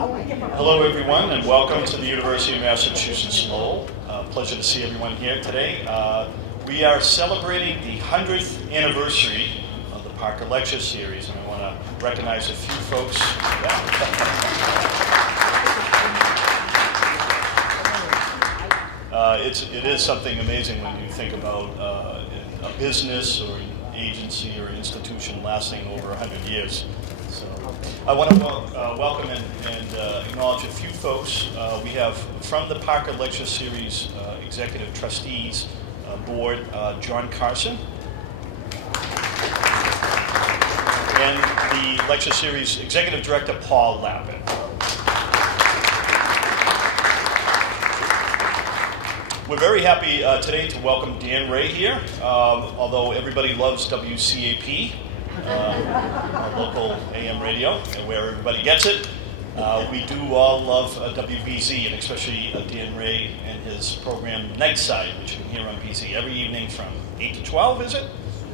Hello everyone and welcome to the University of Massachusetts Lowell. Pleasure to see everyone here today. We are celebrating the 100th anniversary of the Parker Lecture Series, and I want to recognize a few folks. It is something amazing when you think about a business or an agency or institution lasting over 100 years. So I want to welcome and acknowledge a few folks. We have from the Parker Lecture Series Executive Trustees Board, John Carson, and the Lecture Series Executive Director, Paul Lappin. We're very happy today to welcome Dan Rea here, although everybody loves WCAP, our local AM radio, where everybody gets it. We do all love WBZ, and especially Dan Rea and his program Nightside, which you can hear on BZ every evening from 8 to 12, is it?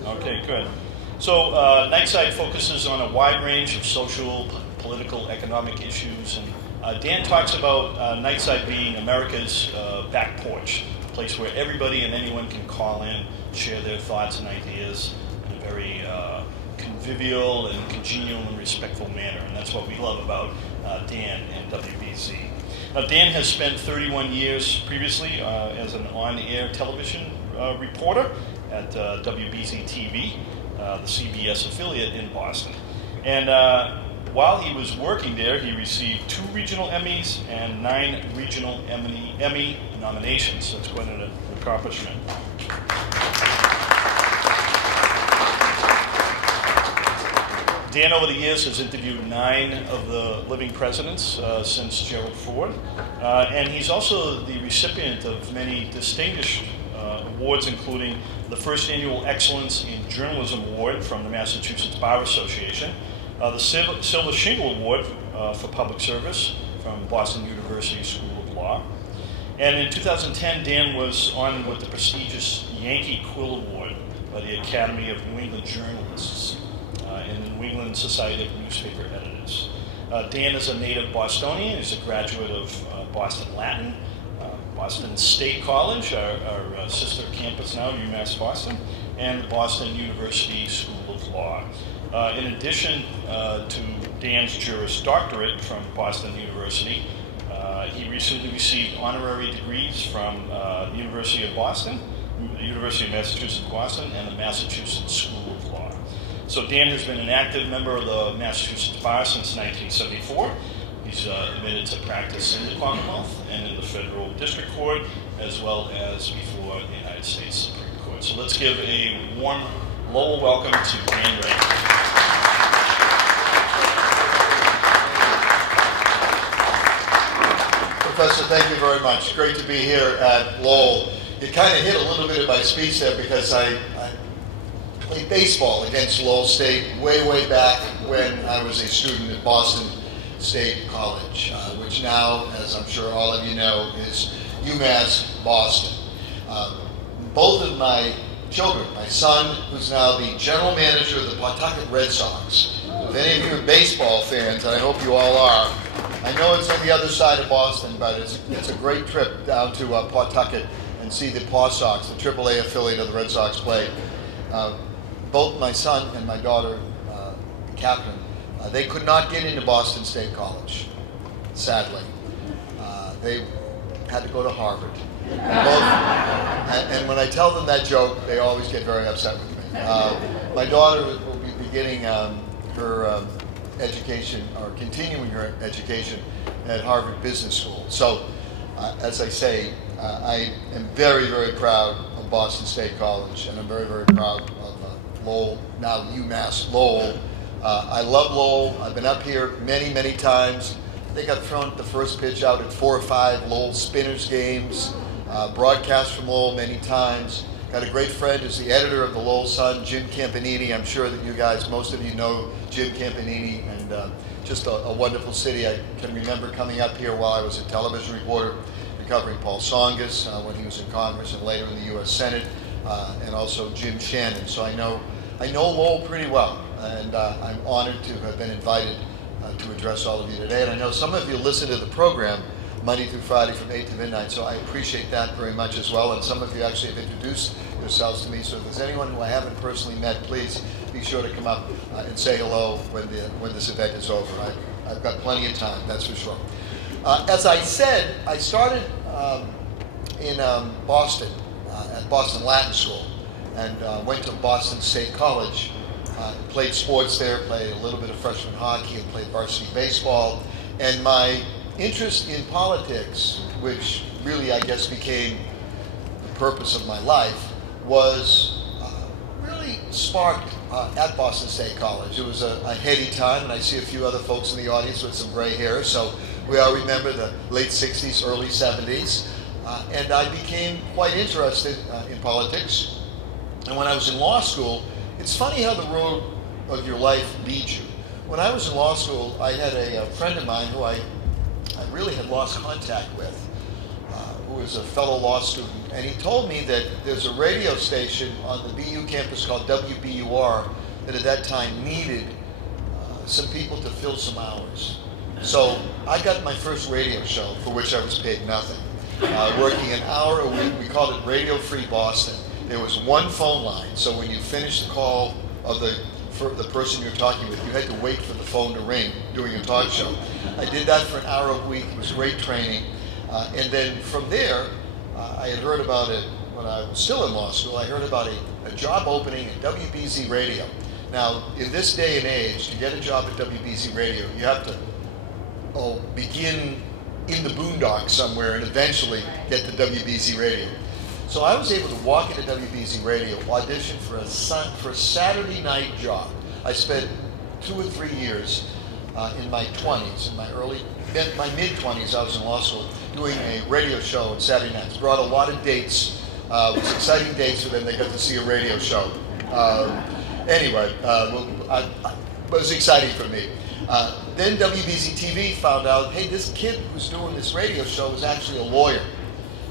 Okay, good. So Nightside focuses on a wide range of social, political, economic issues, and Dan talks about Nightside being America's back porch, a place where everybody and anyone can call in, share their thoughts and ideas in a very convivial and congenial and respectful manner, and that's what we love about Dan and WBZ. Now, Dan has spent 31 years previously as an on-air television reporter at WBZ TV, the CBS affiliate in Boston. And while he was working there, he received 2 regional Emmys and 9 regional Emmy nominations. So it's quite an accomplishment. Dan, over the years, has interviewed 9 of the living presidents since Gerald Ford. And he's also the recipient of many distinguished awards, including the first annual Excellence in Journalism Award from the Massachusetts Bar Association, the Silver Shingle Award for Public Service from Boston University School of Law. And in 2010, Dan was honored with the prestigious Yankee Quill Award by the Academy of New England Journalists and the New England Society of Newspaper Editors. Dan is a native Bostonian. He's a graduate of Boston Latin, Boston State College, our sister campus now, UMass Boston, and the Boston University School of Law. In addition to Dan's Juris Doctorate from Boston University, he recently received honorary degrees from the University of Boston, the University of Massachusetts Boston, and the Massachusetts School of Law. So Dan has been an active member of the Massachusetts Bar since 1974. He's admitted to practice in the Commonwealth and in the Federal District Court, as well as before the United States Supreme Court. So let's give a warm Lowell welcome to Dan Rea. Professor, thank you very much. Great to be here at Lowell. You kind of hit a little bit of my speech there because I played baseball against Lowell State way back when I was a student at Boston State College, which now, as I'm sure all of you know, is UMass Boston. Both of my children, my son, who's now the general manager of the Pawtucket Red Sox. If any of you are baseball fans, and I hope you all are, I know it's on the other side of Boston, but it's a great trip down to Pawtucket and see the Paw Sox, the AAA affiliate of the Red Sox, play. Both my son and my daughter, Catherine, they could not get into Boston State College, sadly. They had to go to Harvard. And when I tell them that joke, they always get very upset with me. My daughter will be beginning her education, or continuing her education at Harvard Business School. So, as I say, I am very proud of Boston State College, and I'm very proud of Lowell, now UMass Lowell. I love Lowell. I've been up here many times. I think I've thrown the first pitch out at 4 or 5 Lowell Spinners games, broadcast from Lowell many times. Got a great friend who's the editor of the Lowell Sun, Jim Campanini. I'm sure that you guys, most of you know Jim Campanini, and just a wonderful city. I can remember coming up here while I was a television reporter, covering Paul Tsongas when he was in Congress and later in the U.S. Senate, and also Jim Shannon. So I know Lowell pretty well, and I'm honored to have been invited to address all of you today. And I know some of you listen to the program Monday through Friday from 8 to midnight, so I appreciate that very much as well. And some of you actually have introduced yourselves to me, so if there's anyone who I haven't personally met, please be sure to come up and say hello when this event is over. I've got plenty of time, that's for sure. As I said, I started in Boston, at Boston Latin School, and went to Boston State College. Played sports there, played a little bit of freshman hockey, and played varsity baseball. And my interest in politics, which really I guess became the purpose of my life, was really sparked at Boston State College. It was a heady time, and I see a few other folks in the audience with some gray hair, so we all remember the late 60s, early 70s. And I became quite interested in politics. And when I was in law school, it's funny how the road of your life leads you. When I was in law school, I had a friend of mine who I really had lost contact with, who was a fellow law student, and he told me that there's a radio station on the BU campus called WBUR that at that time needed some people to fill some hours. So I got my first radio show, for which I was paid nothing, working an hour a week. We called it Radio Free Boston. There was one phone line, so when you finished the call of the person you're talking with, you had to wait for the phone to ring doing a talk show. I did that for an hour a week. It was great training. And then from there, I had heard about it when I was still in law school. I heard about a job opening at WBZ Radio. Now, in this day and age, to get a job at WBZ Radio, you have to begin in the boondocks somewhere and eventually get to WBZ Radio. So I was able to walk into WBZ Radio, audition for a Saturday night job. I spent 2 or 3 years in my 20s, in my mid-20s, I was in law school, doing a radio show on Saturday nights. Brought a lot of dates. It was exciting dates for them. They got to see a radio show. Anyway, it was exciting for me. Then WBZ TV found out, hey, this kid who's doing this radio show is actually a lawyer.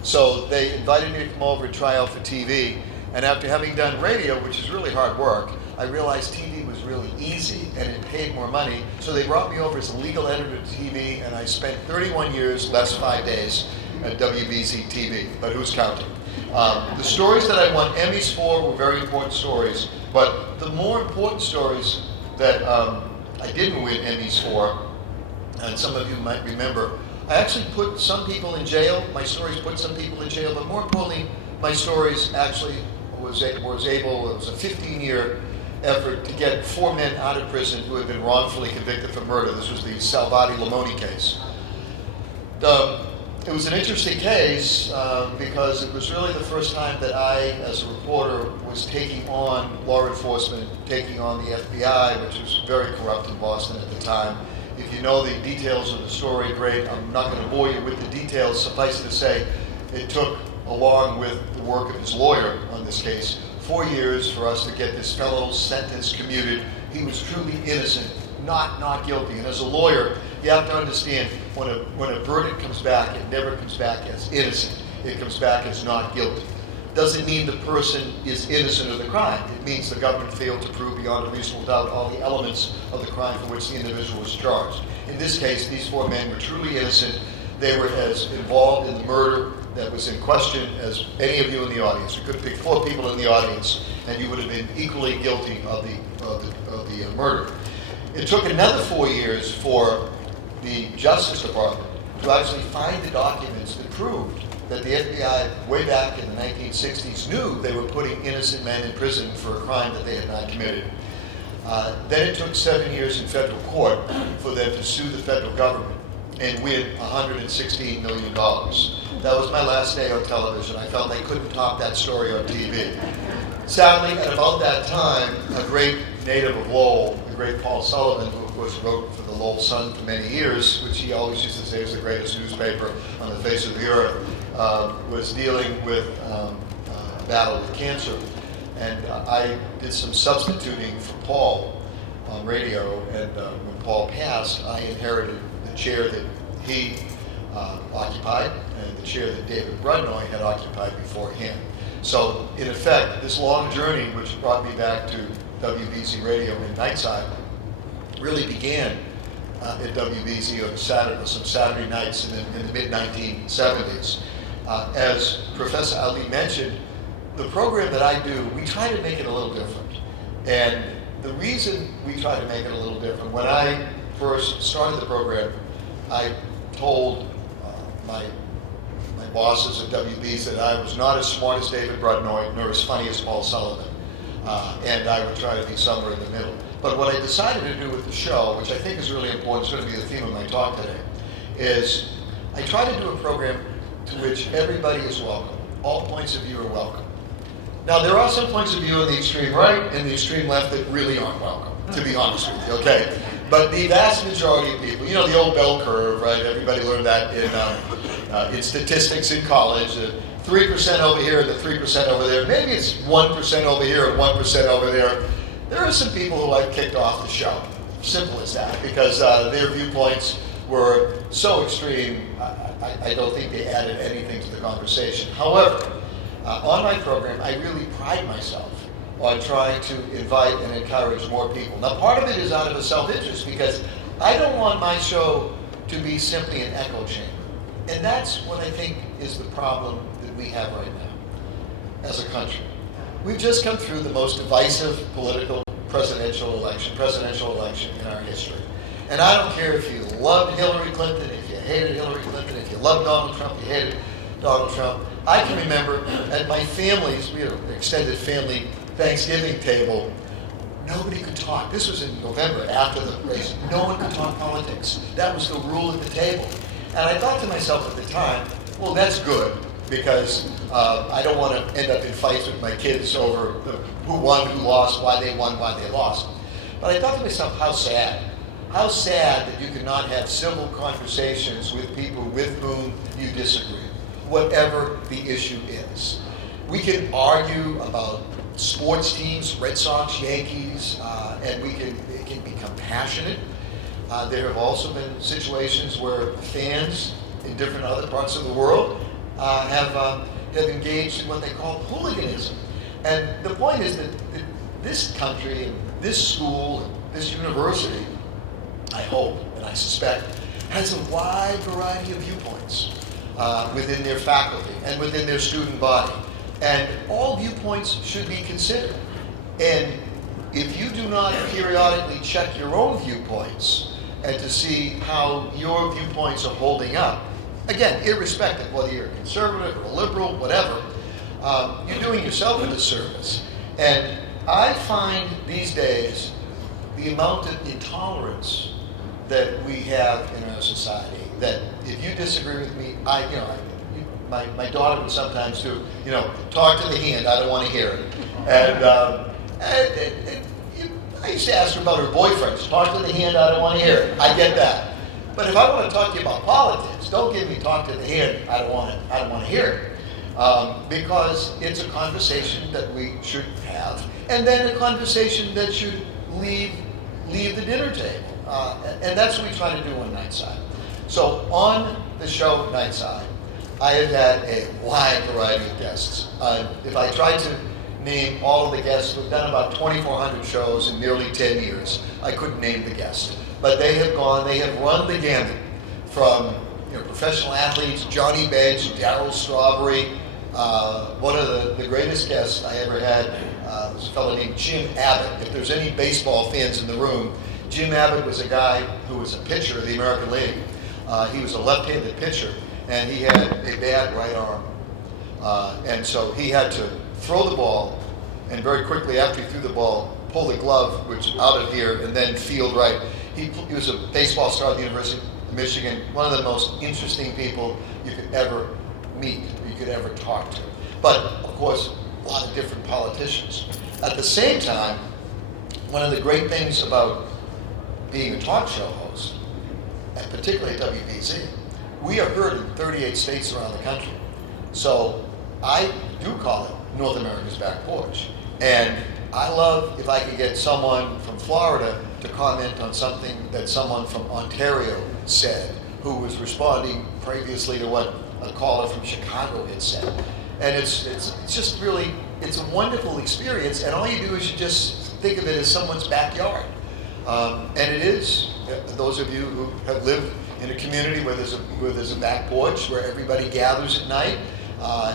So they invited me to come over and try out for TV. And after having done radio, which is really hard work, I realized TV was really easy and it paid more money. So they brought me over as a legal editor to TV, and I spent 31 years, less 5 days, at WBZ TV. But who's counting? The stories that I won Emmys for were very important stories, but the more important stories that I didn't win Emmys for, and some of you might remember, I actually put some people in jail. My stories put some people in jail, but more importantly, my stories actually it was a 15-year effort to get 4 men out of prison who had been wrongfully convicted for murder. This was the Salvati Lamoni case. It was an interesting case because it was really the first time that I, as a reporter, was taking on law enforcement, taking on the FBI, which was very corrupt in Boston at the time. If you know the details of the story, great. I'm not going to bore you with the details. Suffice to say, it took, along with the work of his lawyer on this case, 4 years for us to get this fellow's sentence commuted. He was truly innocent, not guilty. And as a lawyer, you have to understand, when a verdict comes back, it never comes back as innocent. It comes back as not guilty. Doesn't mean the person is innocent of the crime. It means the government failed to prove beyond a reasonable doubt all the elements of the crime for which the individual was charged. In this case, these 4 men were truly innocent. They were as involved in the murder that was in question as any of you in the audience. You could have picked 4 people in the audience, and you would have been equally guilty of the murder. It took another 4 years for the Justice Department to actually find the documents that proved that the FBI, way back in the 1960s, knew they were putting innocent men in prison for a crime that they had not committed. Then it took 7 years in federal court for them to sue the federal government and win $116 million. That was my last day on television. I felt I couldn't top that story on TV. Sadly, at about that time, a great native of Lowell, the great Paul Sullivan, who of course wrote for the Lowell Sun for many years, which he always used to say is the greatest newspaper on the face of the earth, was dealing with a battle with cancer. And I did some substituting for Paul on radio, and when Paul passed, I inherited the chair that he occupied and the chair that David Brudnoy had occupied before him. So, in effect, this long journey, which brought me back to WBZ Radio in Nightside, really began at WBZ on some Saturday nights in the mid-1970s. As Professor Ali mentioned, the program that I do, we try to make it a little different. And the reason we try to make it a little different, when I first started the program, I told my bosses at WBZ that I was not as smart as David Brudnoy, nor as funny as Paul Sullivan. And I would try to be somewhere in the middle. But what I decided to do with the show, which I think is really important, it's going to be the theme of my talk today, is I try to do a program to which everybody is welcome. All points of view are welcome. Now, there are some points of view on the extreme right and the extreme left that really aren't welcome, to be honest with you, okay? But the vast majority of people, you know the old bell curve, right? Everybody learned that in statistics in college. 3% over here and the 3% over there. Maybe it's 1% over here and 1% over there. There are some people who I've kicked off the show. Simple as that, because their viewpoints were so extreme, I don't think they added anything to the conversation. However, on my program, I really pride myself on trying to invite and encourage more people. Now, part of it is out of a self-interest, because I don't want my show to be simply an echo chamber. And that's what I think is the problem that we have right now as a country. We've just come through the most divisive political presidential election in our history. And I don't care if you loved Hillary Clinton, if you hated Hillary Clinton, if you loved Donald Trump, you hated Donald Trump. I can remember at my family's, we had an extended family Thanksgiving table, nobody could talk. This was in November after the race. No one could talk politics. That was the rule at the table. And I thought to myself at the time, well, that's good, because I don't want to end up in fights with my kids over who won, who lost, why they won, why they lost. But I thought to myself, how sad. How sad that you cannot have civil conversations with people with whom you disagree, whatever the issue is. We can argue about sports teams, Red Sox, Yankees, and it can become passionate. There have also been situations where fans in different other parts of the world have engaged in what they call hooliganism. And the point is that this country, and this school, and this university, I hope and I suspect, has a wide variety of viewpoints within their faculty and within their student body. And all viewpoints should be considered. And if you do not periodically check your own viewpoints and to see how your viewpoints are holding up, again, irrespective of whether you're a conservative or a liberal, whatever, you're doing yourself a disservice. And I find these days the amount of intolerance that we have in our society, that if you disagree with me, my daughter would sometimes do, talk to the hand, I don't want to hear it. And I used to ask her about her boyfriends. Talk to the hand, I don't want to hear it. I get that. But if I want to talk to you about politics, don't give me talk to the hand, I don't want to hear it. Because it's a conversation that we should have, and then a conversation that should leave the dinner table. And that's what we try to do on Nightside. So on the show Nightside, I have had a wide variety of guests. If I tried to name all of the guests, we've done about 2,400 shows in nearly 10 years. I couldn't name the guest. But they have run the gamut from professional athletes, Johnny Bench, Darryl Strawberry. One of the greatest guests I ever had was a fellow named Jim Abbott. If there's any baseball fans in the room, Jim Abbott was a guy who was a pitcher of the American League. He was a left-handed pitcher, and he had a bad right arm. And so he had to throw the ball, and very quickly after he threw the ball, pull the glove, which out of here, and then field right. He was a baseball star at the University of Michigan, one of the most interesting people you could ever meet, or you could ever talk to. But, of course, a lot of different politicians. At the same time, one of the great things about being a talk show host, and particularly at WBZ, we are heard in 38 states around the country. So I do call it North America's back porch. And I love if I could get someone from Florida to comment on something that someone from Ontario said, who was responding previously to what a caller from Chicago had said. And it's just really, it's a wonderful experience, and all you do is you just think of it as someone's backyard. And it is, those of you who have lived in a community where there's a back porch where everybody gathers at night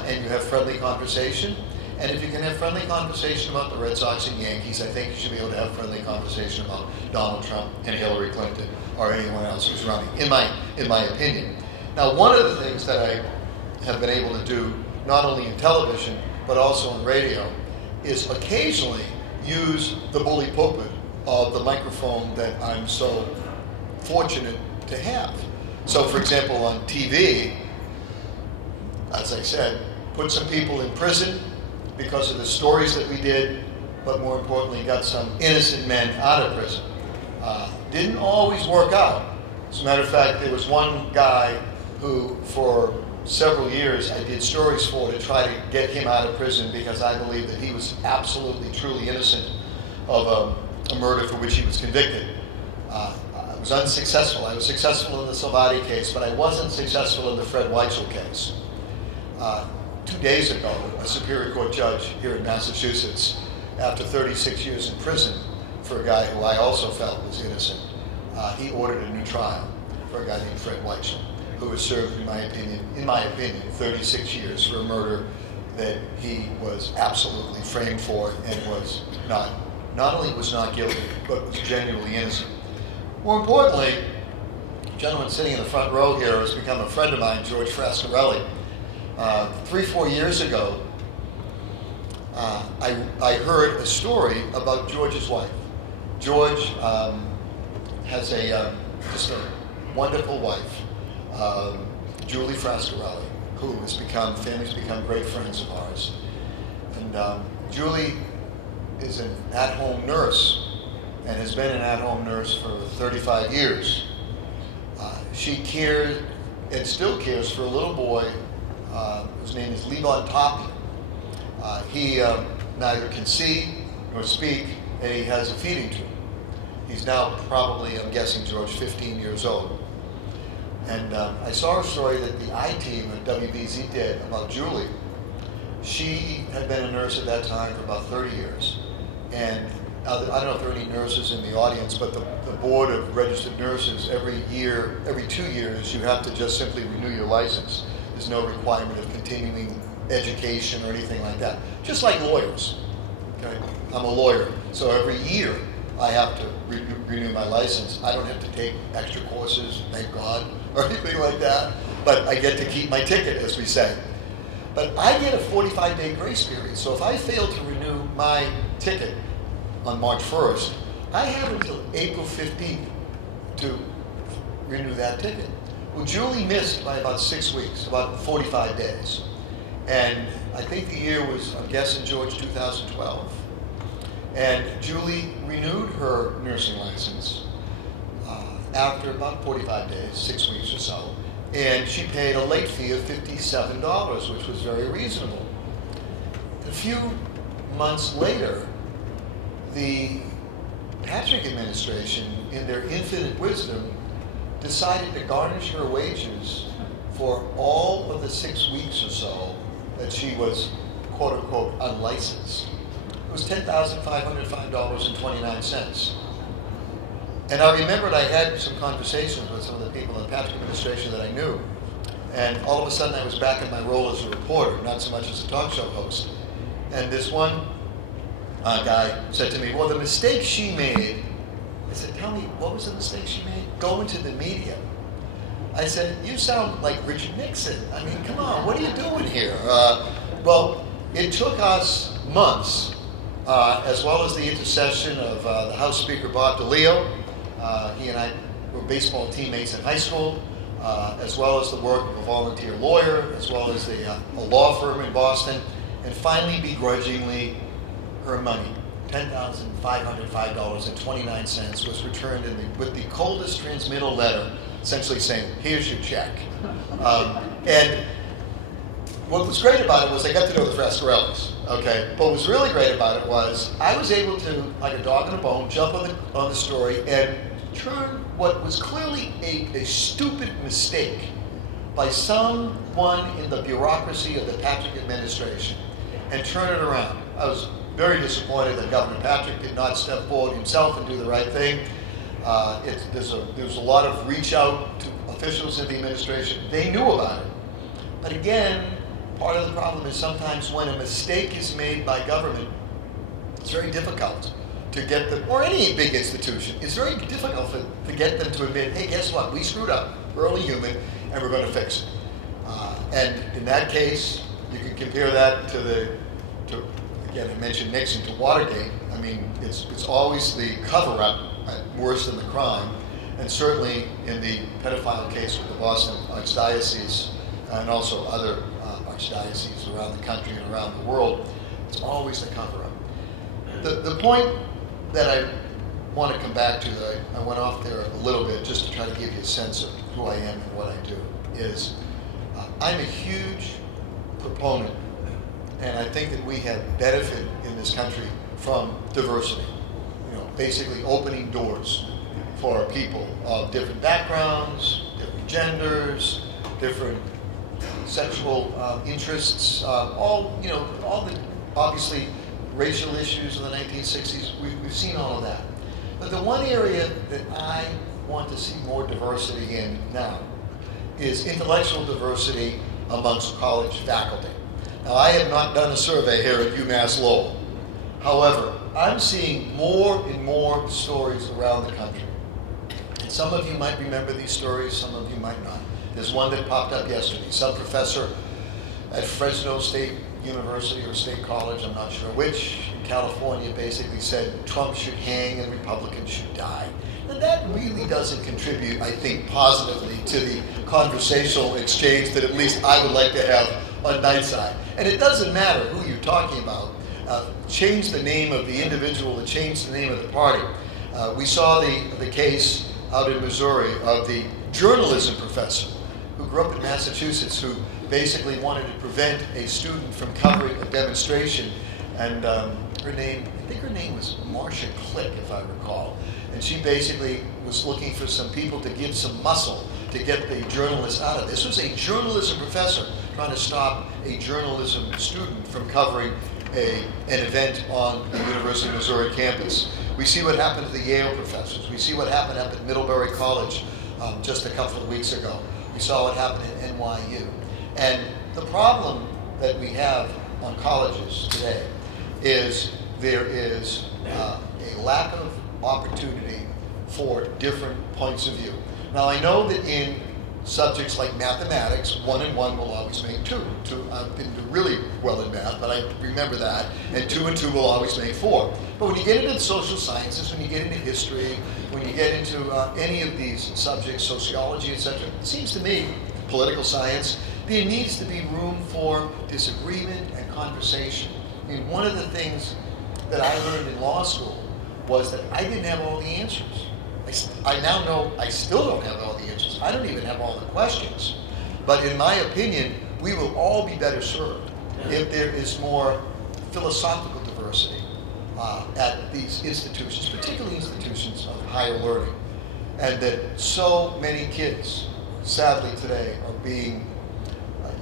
and you have friendly conversation. And if you can have friendly conversation about the Red Sox and Yankees, I think you should be able to have friendly conversation about Donald Trump and Hillary Clinton or anyone else who's running, in my opinion. Now, one of the things that I have been able to do, not only in television, but also in radio, is occasionally use the bully pulpit of the microphone that I'm so fortunate to have. So, for example, on TV, as I said, put some people in prison because of the stories that we did, but more importantly, got some innocent men out of prison. Didn't always work out. As a matter of fact, there was one guy who, for several years, I did stories for to try to get him out of prison because I believe that he was absolutely, truly innocent of a murder for which he was convicted. I was unsuccessful. I was successful in the Salvati case, but I wasn't successful in the Fred Weitzel case. 2 days ago, a Superior Court judge here in Massachusetts, after 36 years in prison for a guy who I also felt was innocent, he ordered a new trial for a guy named Fred Weitzel, who has served, in my opinion, 36 years for a murder that he was absolutely framed for and was not only was not guilty, but was genuinely innocent. More importantly, the gentleman sitting in the front row here has become a friend of mine, George Frascarelli. 3-4 years ago, I heard a story about George's wife. George has just a wonderful wife, Julie Frascarelli, who family's become great friends of ours. And Julie is an at-home nurse and has been an at-home nurse for 35 years. She cared and still cares for a little boy whose name is Levon Toppy. He neither can see nor speak, and he has a feeding tube. He's now probably, I'm guessing, George, 15 years old. And I saw a story that the I-Team at WBZ did about Julie. She had been a nurse at that time for about 30 years. And I don't know if there are any nurses in the audience, but the Board of Registered Nurses, every 2 years, you have to just simply renew your license. There's no requirement of continuing education or anything like that. Just like lawyers. Okay? I'm a lawyer, so every year I have to renew my license. I don't have to take extra courses, thank God, or anything like that, but I get to keep my ticket, as we say. But I get a 45-day grace period, so if I fail to renew my ticket on March 1st, I have until April 15th to renew that ticket. Well, Julie missed by about 6 weeks, about 45 days. And I think the year was, I'm guessing, George, 2012. And Julie renewed her nursing license after about 45 days, 6 weeks or so. And she paid a late fee of $57, which was very reasonable. A few months later, the Patrick administration, in their infinite wisdom, decided to garnish her wages for all of the 6 weeks or so that she was, quote unquote, unlicensed. It was $10,505.29. And I remembered I had some conversations with some of the people in the Patrick administration that I knew. And all of a sudden I was back in my role as a reporter, not so much as a talk show host. And this one guy said to me, well, the mistake she made, I said, tell me, what was the mistake she made? Going to the media. I said, you sound like Richard Nixon. I mean, come on, what are you doing here? Well, it took us months, as well as the intercession of the House Speaker Bob DeLeo. He and I were baseball teammates in high school, as well as the work of a volunteer lawyer, as well as a law firm in Boston, and finally, begrudgingly, her money, $10,505.29, was returned with the coldest transmittal letter, essentially saying, here's your check. And what was great about it was I got to know the Frascarellis, okay? But what was really great about it was I was able to, like a dog on a bone, jump on the story and turn what was clearly a stupid mistake by someone in the bureaucracy of the Patrick administration and turn it around. I was very disappointed that Governor Patrick did not step forward himself and do the right thing. There's a lot of reach out to officials in the administration. They knew about it. But again, part of the problem is sometimes when a mistake is made by government, it's very difficult to get them, or any big institution, it's very difficult to get them to admit, hey, guess what? We screwed up. We're only human, and we're going to fix it. And in that case, you can compare that to again, I mentioned Nixon, to Watergate. I mean, it's always the cover-up worse than the crime. And certainly in the pedophile case with the Boston Archdiocese and also other archdioceses around the country and around the world, it's always the cover-up. The point that I want to come back to, that I went off there a little bit just to try to give you a sense of who I am and what I do, is I'm a huge proponent, and I think that we have benefit in this country from diversity. Basically opening doors for people of different backgrounds, different genders, different sexual interests, all the obviously racial issues in the 1960s. We've seen all of that. But the one area that I want to see more diversity in now is intellectual diversity amongst college faculty. Now, I have not done a survey here at UMass Lowell. However, I'm seeing more and more stories around the country. And some of you might remember these stories, some of you might not. There's one that popped up yesterday. Some professor at Fresno State University or State College, I'm not sure which, in California, basically said Trump should hang and Republicans should die. And that really doesn't contribute, I think, positively to the conversational exchange that at least I would like to have on Nightside. And it doesn't matter who you're talking about. Change the name of the individual and change the name of the party. We saw the case out in Missouri of the journalism professor who grew up in Massachusetts, who basically wanted to prevent a student from covering a demonstration. And I think her name was Marcia Click, if I recall. And she basically was looking for some people to give some muscle to get the journalist out of this. This was a journalism professor trying to stop a journalism student from covering an event on the University of Missouri campus. We see what happened to the Yale professors. We see what happened up at Middlebury College just a couple of weeks ago. We saw what happened at NYU. And the problem that we have on colleges today is there is a lack of opportunity for different points of view. Now, I know that in subjects like mathematics, 1 and 1 will always make 2. I didn't do really well in math, but I remember that. And 2 and 2 will always make 4. But when you get into the social sciences, when you get into history, when you get into any of these subjects, sociology, etc., it seems to me, political science, there needs to be room for disagreement and conversation. I mean, one of the things that I learned in law school was that I didn't have all the answers. I now know I still don't have all the answers. I don't even have all the questions. But in my opinion, we will all be better served if there is more philosophical diversity at these institutions, particularly institutions of higher learning. And that so many kids, sadly today, are being,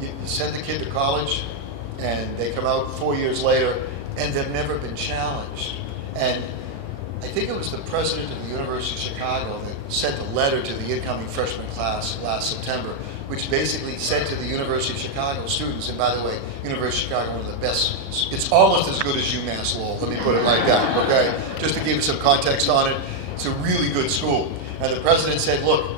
you send the kid to college and they come out 4 years later and they've never been challenged. And I think it was the president of the University of Chicago that sent a letter to the incoming freshman class last September, which basically said to the University of Chicago students, and by the way, University of Chicago, one of the best, it's almost as good as UMass Lowell, let me put it like that, okay? Just to give you some context on it, it's a really good school. And the president said, look,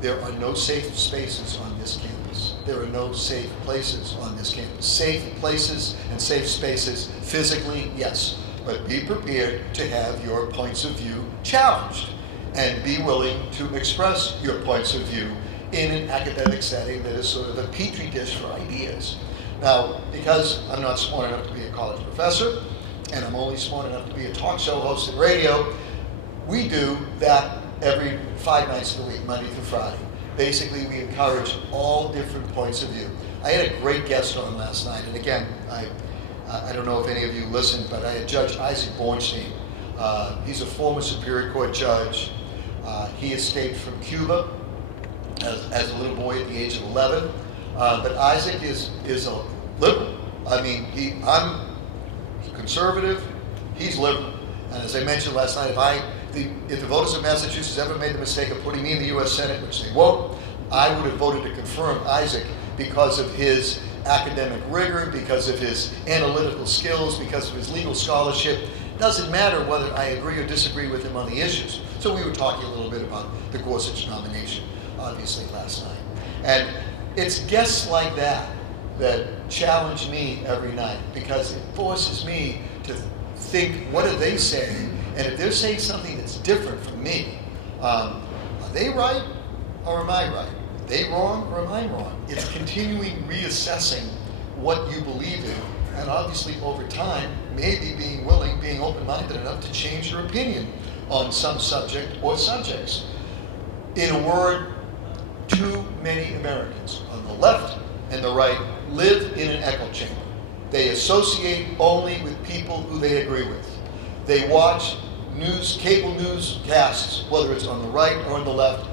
there are no safe spaces on this campus. There are no safe places on this campus. Safe places and safe spaces, physically, yes. But be prepared to have your points of view challenged and be willing to express your points of view in an academic setting that is sort of a petri dish for ideas. Now, because I'm not smart enough to be a college professor, and I'm only smart enough to be a talk show host in radio, we do that every 5 nights of the week, Monday through Friday. Basically, we encourage all different points of view. I had a great guest on last night, and again, I don't know if any of you listened, but I had Judge Isaac Bornstein. He's a former Superior Court judge. He escaped from Cuba as a little boy at the age of 11. But Isaac is a liberal. I mean, I'm conservative, he's liberal. And as I mentioned last night, if if the voters of Massachusetts ever made the mistake of putting me in the U.S. Senate, which they won't, I would have voted to confirm Isaac because of his academic rigor, because of his analytical skills, because of his legal scholarship. Doesn't matter whether I agree or disagree with him on the issues. So we were talking a little bit about the Gorsuch nomination, obviously, last night. And it's guests like that that challenge me every night, because it forces me to think, what are they saying? And if they're saying something that's different from me, are they right or am I right? Are they wrong or am I wrong? It's continuing reassessing what you believe in, and obviously over time, maybe being willing, being open-minded enough to change your opinion on some subject or subjects. In a word, too many Americans on the left and the right live in an echo chamber. They associate only with people who they agree with. They watch cable newscasts, whether it's on the right or on the left,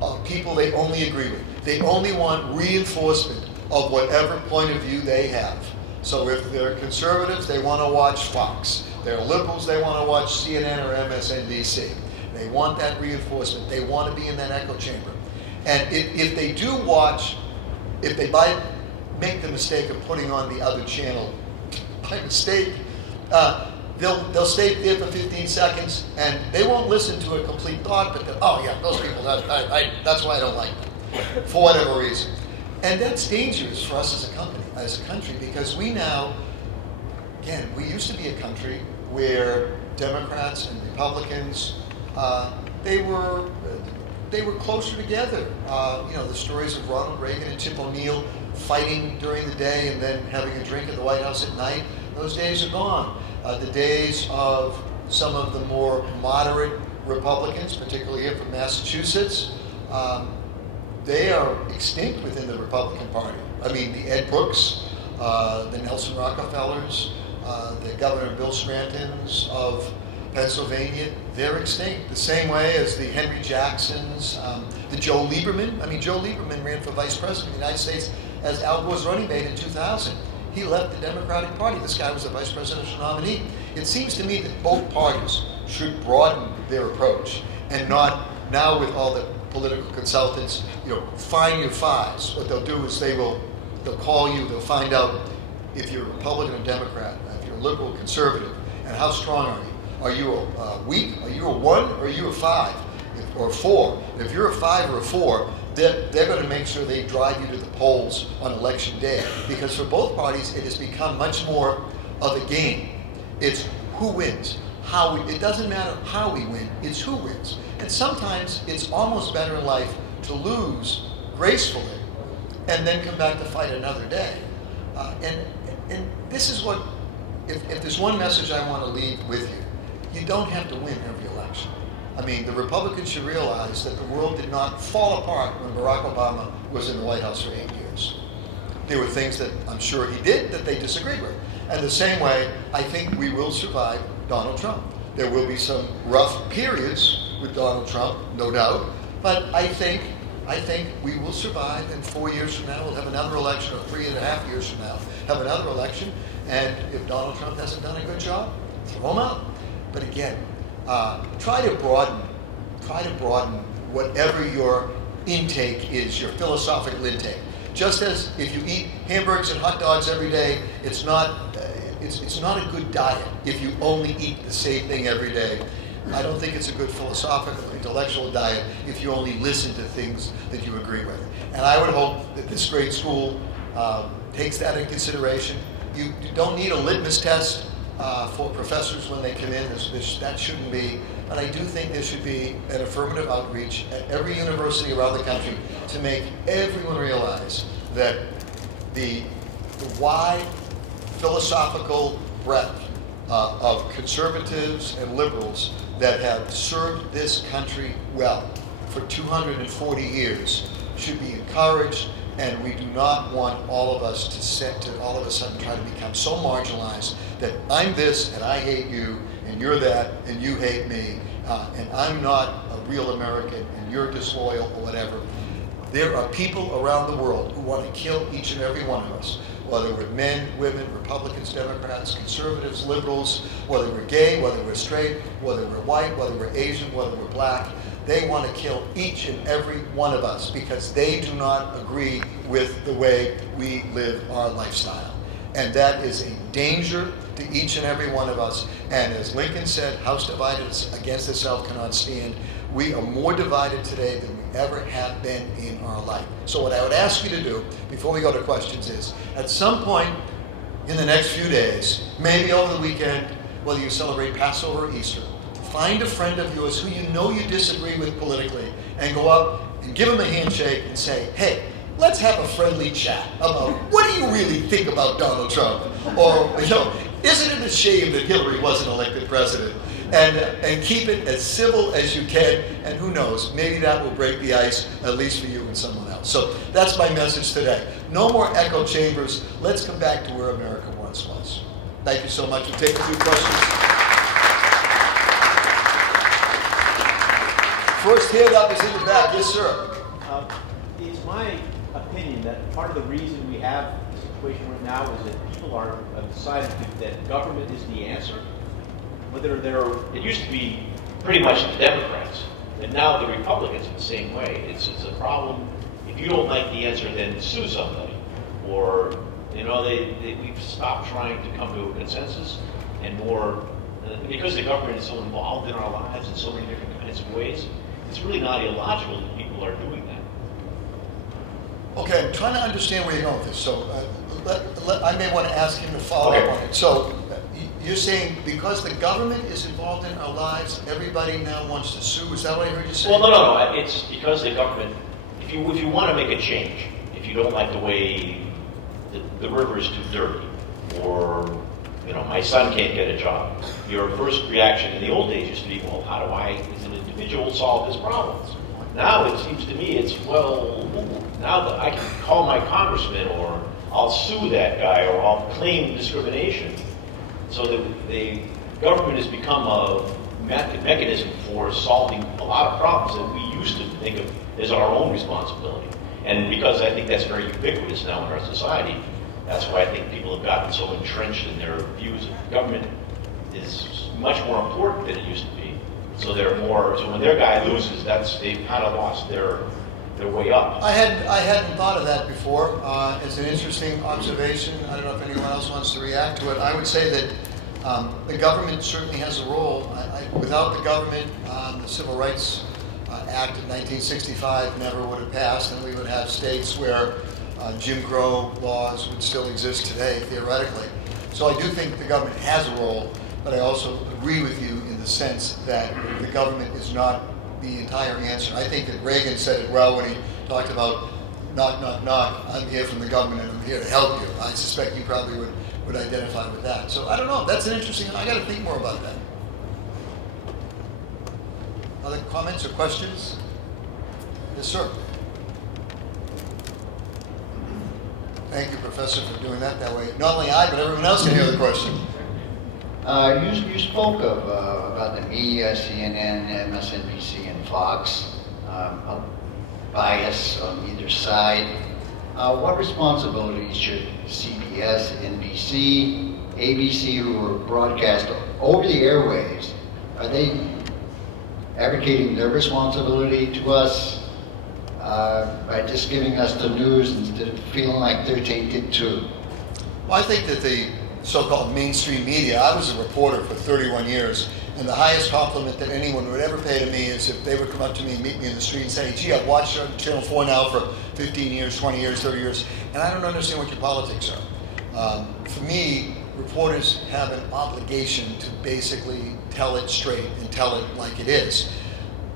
of people they only agree with. They only want reinforcement of whatever point of view they have. So if they're conservatives, they want to watch Fox. They're liberals, they want to watch CNN or MSNBC. They want that reinforcement. They want to be in that echo chamber. And if they do watch, if they make the mistake of putting on the other channel by mistake, they'll stay there for 15 seconds and they won't listen to a complete thought, but oh yeah, those people, that's why I don't like them, for whatever reason. And that's dangerous for us as a country, because we now, again, we used to be a country where Democrats and Republicans, they were closer together. The stories of Ronald Reagan and Tip O'Neill fighting during the day and then having a drink at the White House at night, those days are gone. The days of some of the more moderate Republicans, particularly here from Massachusetts, they are extinct within the Republican Party. I mean, the Ed Brooks, the Nelson Rockefellers, the Governor Bill Scrantons of Pennsylvania, they're extinct. The same way as the Henry Jacksons, the Joe Lieberman. I mean, Joe Lieberman ran for vice president of the United States as Al Gore's running mate in 2000. He left the Democratic Party. This guy was the vice presidential nominee. It seems to me that both parties should broaden their approach and not now with all the political consultants, find your fives. What they'll do is they'll call you, they'll find out if you're a Republican or Democrat, if you're a liberal or conservative, and how strong are you? Are you a weak? Are you a 1? Or are you a 5? Or a 4? If you're a 5 or a 4, they're going to make sure they drive you to the polls on election day. Because for both parties, it has become much more of a game. It's who wins. It doesn't matter how we win, it's who wins. And sometimes it's almost better in life to lose gracefully and then come back to fight another day. And this is what, if there's one message I want to leave with you, you don't have to win every election. I mean, the Republicans should realize that the world did not fall apart when Barack Obama was in the White House for 8 years. There were things that I'm sure he did that they disagreed with. And the same way, I think we will survive Donald Trump. There will be some rough periods with Donald Trump, no doubt, but I think we will survive, and 4 years from now we'll have another election, or 3.5 years from now have another election, and if Donald Trump hasn't done a good job, throw him out. But again, try to broaden whatever your intake is, your philosophical intake. Just as if you eat hamburgers and hot dogs every day, it's not a good diet if you only eat the same thing every day. I don't think it's a good philosophical, intellectual diet if you only listen to things that you agree with. And I would hope that this great school takes that into consideration. You don't need a litmus test for professors when they come in. That shouldn't be. But I do think there should be an affirmative outreach at every university around the country to make everyone realize that the wide philosophical breadth of conservatives and liberals that have served this country well for 240 years should be encouraged, and we do not want all of us to all of a sudden try to become so marginalized that I'm this and I hate you and you're that and you hate me and I'm not a real American and you're disloyal or whatever. There are people around the world who want to kill each and every one of us. whether we're men, women, Republicans, Democrats, conservatives, liberals, whether we're gay, whether we're straight, whether we're white, whether we're Asian, whether we're black. They want to kill each and every one of us because they do not agree with the way we live our lifestyle. And that is a danger to each and every one of us. And as Lincoln said, house divided against itself cannot stand. We are more divided today than we ever have been in our life. So what I would ask you to do, before we go to questions, is at some point in the next few days, maybe over the weekend, whether you celebrate Passover or Easter, find a friend of yours who you know you disagree with politically and go up and give them a handshake and say, hey, let's have a friendly chat about what do you really think about Donald Trump? Or, isn't it a shame that Hillary wasn't elected president? And keep it as civil as you can, and who knows, maybe that will break the ice, at least for you and someone else. So that's my message today. No more echo chambers. Let's come back to where America once was. Thank you so much. We'll take a few questions. First hand up is in the back. Yes, sir. It's my opinion that part of the reason we have the situation right now is that people are decided that government is the answer. It used to be pretty much the Democrats, and now the Republicans are the same way. It's a problem. If you don't like the answer, then sue somebody. Or, we've stopped trying to come to a consensus, and more, because the government is so involved in our lives in so many different kinds of ways, it's really not illogical that people are doing that. Okay, I'm trying to understand where you're going with this. So I may want to ask him to follow up on it. So you're saying because the government is involved in our lives, everybody now wants to sue? Is that what I heard you say? Well, no. It's because the government, if you want to make a change, if you don't like the way the river is too dirty, or, my son can't get a job, your first reaction in the old days used to be, well, how do I, as an individual, solve his problems? Now it seems to me it's, now that I can call my congressman, or I'll sue that guy, or I'll claim discrimination. So the government has become a mechanism for solving a lot of problems that we used to think of as our own responsibility. And because I think that's very ubiquitous now in our society, that's why I think people have gotten so entrenched in their views that government is much more important than it used to be. So so when their guy loses, they've kind of lost their way up. I hadn't thought of that before. It's an interesting observation. I don't know if anyone else wants to react to it. I would say that the government certainly has a role. Without the government, the Civil Rights Act of 1965 never would have passed, and we would have states where Jim Crow laws would still exist today, theoretically. So I do think the government has a role, but I also agree with you in the sense that the government is not the entire answer. I think that Reagan said it well when he talked about knock, knock, knock, I'm here from the government and I'm here to help you. I suspect you probably would identify with that. So I don't know, that's an interesting, I got to think more about that. Other comments or questions? Yes, sir. Thank you, Professor, for doing that way. Not only I, but everyone else can hear the question. You spoke about the media, CNN, MSNBC, and Fox, bias on either side. What responsibilities should CBS, NBC, ABC, who are broadcast over the airwaves, are they advocating their responsibility to us by just giving us the news instead of feeling like they're tainted too? Well, I think that the so-called mainstream media, I was a reporter for 31 years, and the highest compliment that anyone would ever pay to me is if they would come up to me and meet me in the street and say, gee, I've watched Channel 4 now for 15 years, 20 years, 30 years, and I don't understand what your politics are. For me, reporters have an obligation to basically tell it straight and tell it like it is.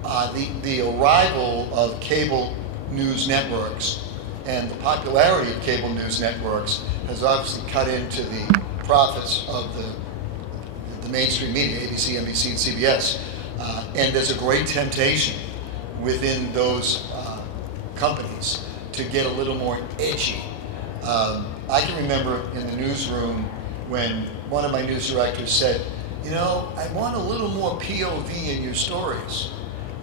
The arrival of cable news networks and the popularity of cable news networks has obviously cut into the profits of the mainstream media, ABC, NBC, and CBS. And there's a great temptation within those companies to get a little more edgy. I can remember in the newsroom when one of my news directors said, I want a little more POV in your stories.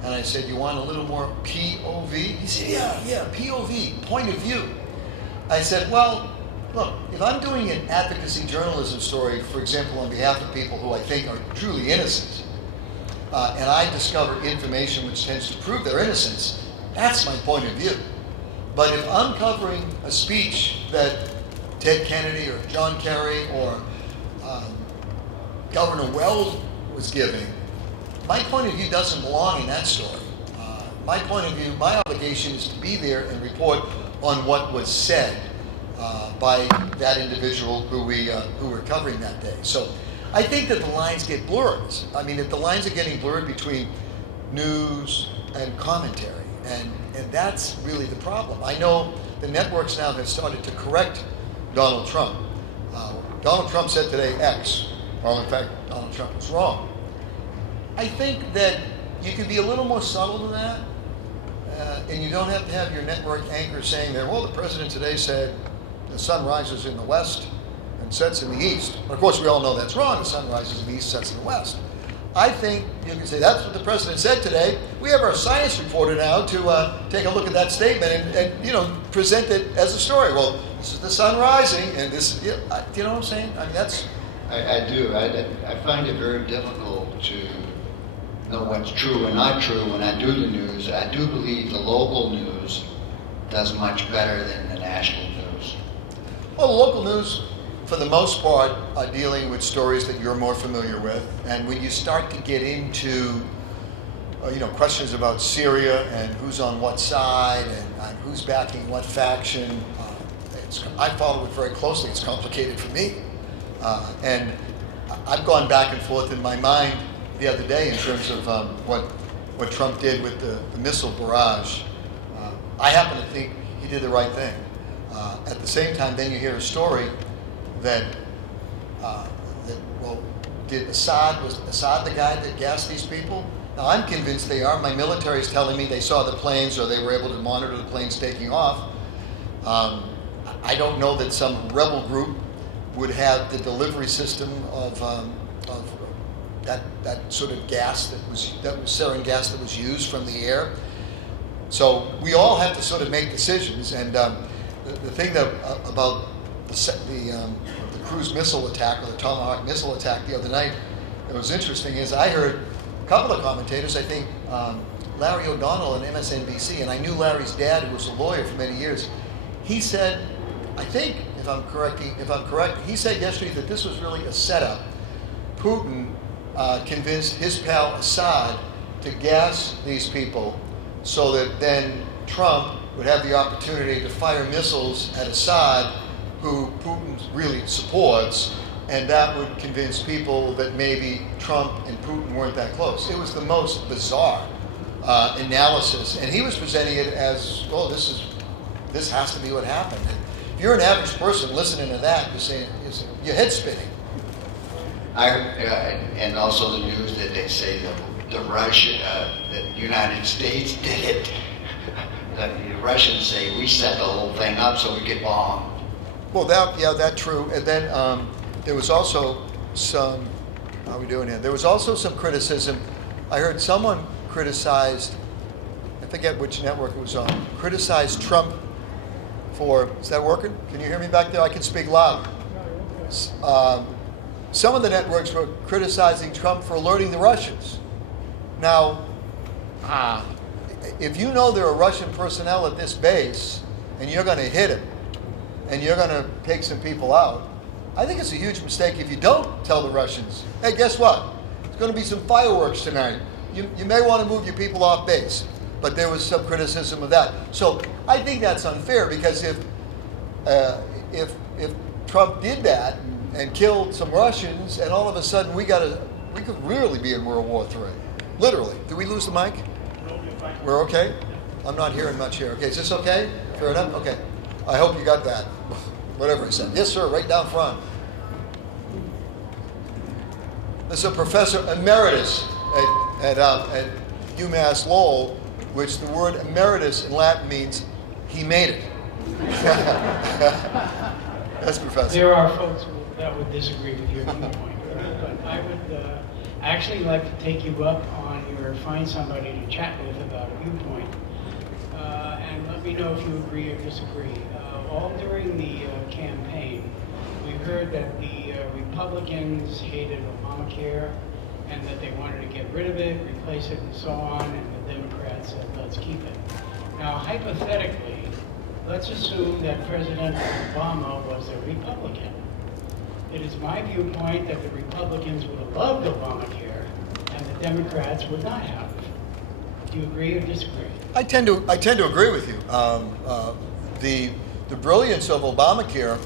And I said, you want a little more POV? He said, yeah, POV, point of view. I said, well, Look, if I'm doing an advocacy journalism story, for example, on behalf of people who I think are truly innocent, and I discover information which tends to prove their innocence, that's my point of view. But if I'm covering a speech that Ted Kennedy or John Kerry or Governor Wells was giving, my point of view doesn't belong in that story. My point of view, my obligation is to be there and report on what was said by that individual who were covering that day. So I think that the lines get blurred. I mean, if the lines are getting blurred between news and commentary, and that's really the problem. I know the networks now have started to correct Donald Trump. Donald Trump said today X. Well, in fact, Donald Trump was wrong. I think that you can be a little more subtle than that, and you don't have to have your network anchor saying there, well, the president today said the sun rises in the west and sets in the east. But of course, we all know that's wrong. The sun rises in the east, sets in the west. I think you can say that's what the president said today. We have our science reporter now to take a look at that statement and present it as a story. Well, this is the sun rising, and this. Do you know what I'm saying? I mean, that's. I do. I find it very difficult to know what's true and not true when I do the news. I do believe the local news does much better than the national news. Well, the local news, for the most part, are dealing with stories that you're more familiar with. And when you start to get into, questions about Syria and who's on what side and who's backing what faction, I follow it very closely. It's complicated for me. And I've gone back and forth in my mind the other day in terms of what Trump did with the missile barrage. I happen to think he did the right thing. At the same time, then you hear a story that did was Assad the guy that gassed these people? Now, I'm convinced they are. My military is telling me they saw the planes or they were able to monitor the planes taking off. I don't know that some rebel group would have the delivery system of that sort of gas that was sarin gas that was used from the air. So we all have to sort of make decisions. And the thing about the cruise missile attack or the Tomahawk missile attack the other night that was interesting is I heard a couple of commentators. I think Larry O'Donnell on MSNBC, and I knew Larry's dad, who was a lawyer for many years. He said, I think if I'm correct, he said yesterday that this was really a setup. Putin convinced his pal Assad to gas these people so that then Trump would have the opportunity to fire missiles at Assad, who Putin really supports, and that would convince people that maybe Trump and Putin weren't that close. It was the most bizarre analysis, and he was presenting it as, well, this has to be what happened. And if you're an average person listening to that, you're saying, your head's spinning. And also the news that they say the United States did it. The Russians say we set the whole thing up so we get bombed. Well, that's true. And then there was also some. How are we doing here? There was also some criticism. I heard someone criticized. I forget which network it was on. Criticized Trump for. Is that working? Can you hear me back there? I can speak loud. Some of the networks were criticizing Trump for alerting the Russians. Now, if you know there are Russian personnel at this base and you're going to hit him and you're going to take some people out, I think it's a huge mistake if you don't tell the Russians, hey, guess what? There's going to be some fireworks tonight. You may want to move your people off base. But there was some criticism of that. So I think that's unfair because if Trump did that and killed some Russians, and all of a sudden we could really be in World War III. Literally. Did we lose the mic? We're okay? I'm not hearing much here. Okay, is this okay? Fair enough? Okay. I hope you got that. Whatever he said. Yes, sir, right down front. This is a professor emeritus at UMass Lowell, which the word emeritus in Latin means he made it. Yes, Professor. There are folks that would disagree with your viewpoint, but I would actually like to take you up on your find somebody to chat with about a viewpoint. and let me know if you agree or disagree. All during the campaign, we heard that the Republicans hated Obamacare and that they wanted to get rid of it, replace it, and so on, and the Democrats said, let's keep it. Now, hypothetically, let's assume that President Obama was a Republican. It is my viewpoint that the Republicans would have loved Obamacare and the Democrats would not have. Do you agree or disagree? I tend to agree with you. The brilliance of Obamacare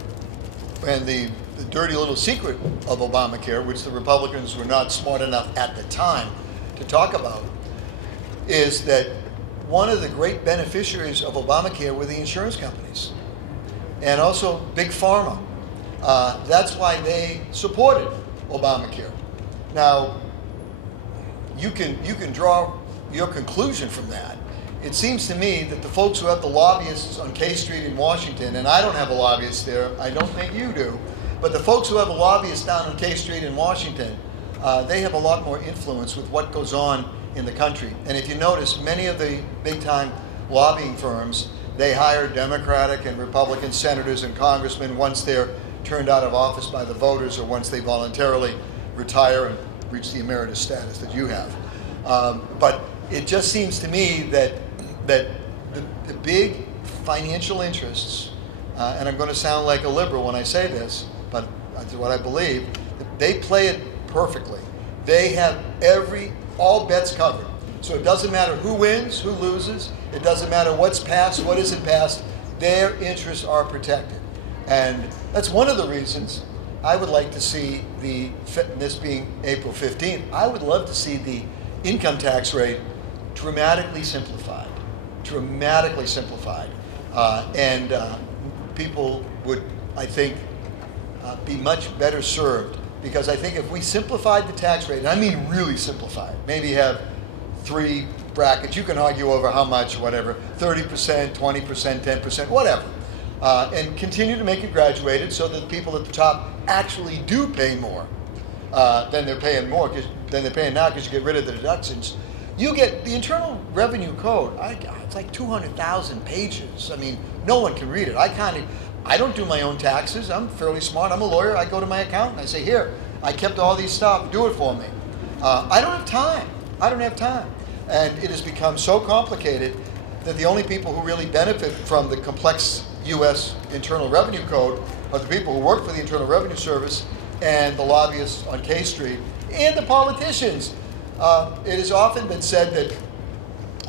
and the dirty little secret of Obamacare, which the Republicans were not smart enough at the time to talk about, is that one of the great beneficiaries of Obamacare were the insurance companies and also Big Pharma. That's why they supported Obamacare. Now, you can draw your conclusion from that. It seems to me that the folks who have the lobbyists on K Street in Washington, and I don't have a lobbyist there, I don't think you do, but the folks who have a lobbyist down on K Street in Washington, they have a lot more influence with what goes on in the country. And if you notice, many of the big-time lobbying firms, they hire Democratic and Republican senators and congressmen once they're turned out of office by the voters or once they voluntarily retire and reach the emeritus status that you have. But it just seems to me that the big financial interests, and I'm going to sound like a liberal when I say this, but that's what I believe, they play it perfectly. They have all bets covered. So it doesn't matter who wins, who loses. It doesn't matter what's passed, what isn't passed. Their interests are protected. And that's one of the reasons I would like to see this being April 15th, I would love to see the income tax rate dramatically simplified. And people would, I think, be much better served, because I think if we simplified the tax rate, and I mean really simplified, maybe have 3 brackets, you can argue over how much, whatever, 30%, 20%, 10%, whatever, and continue to make it graduated so that the people at the top actually do pay more than they're paying now, because you get rid of the deductions. You get the Internal Revenue Code. It's like 200,000 pages. I mean, no one can read it. I don't do my own taxes. I'm fairly smart. I'm a lawyer. I go to my accountant. I say, here, I kept all these stuff. Do it for me. I don't have time. And it has become so complicated that the only people who really benefit from the complex U.S. Internal Revenue Code are the people who work for the Internal Revenue Service and the lobbyists on K Street and the politicians. It has often been said that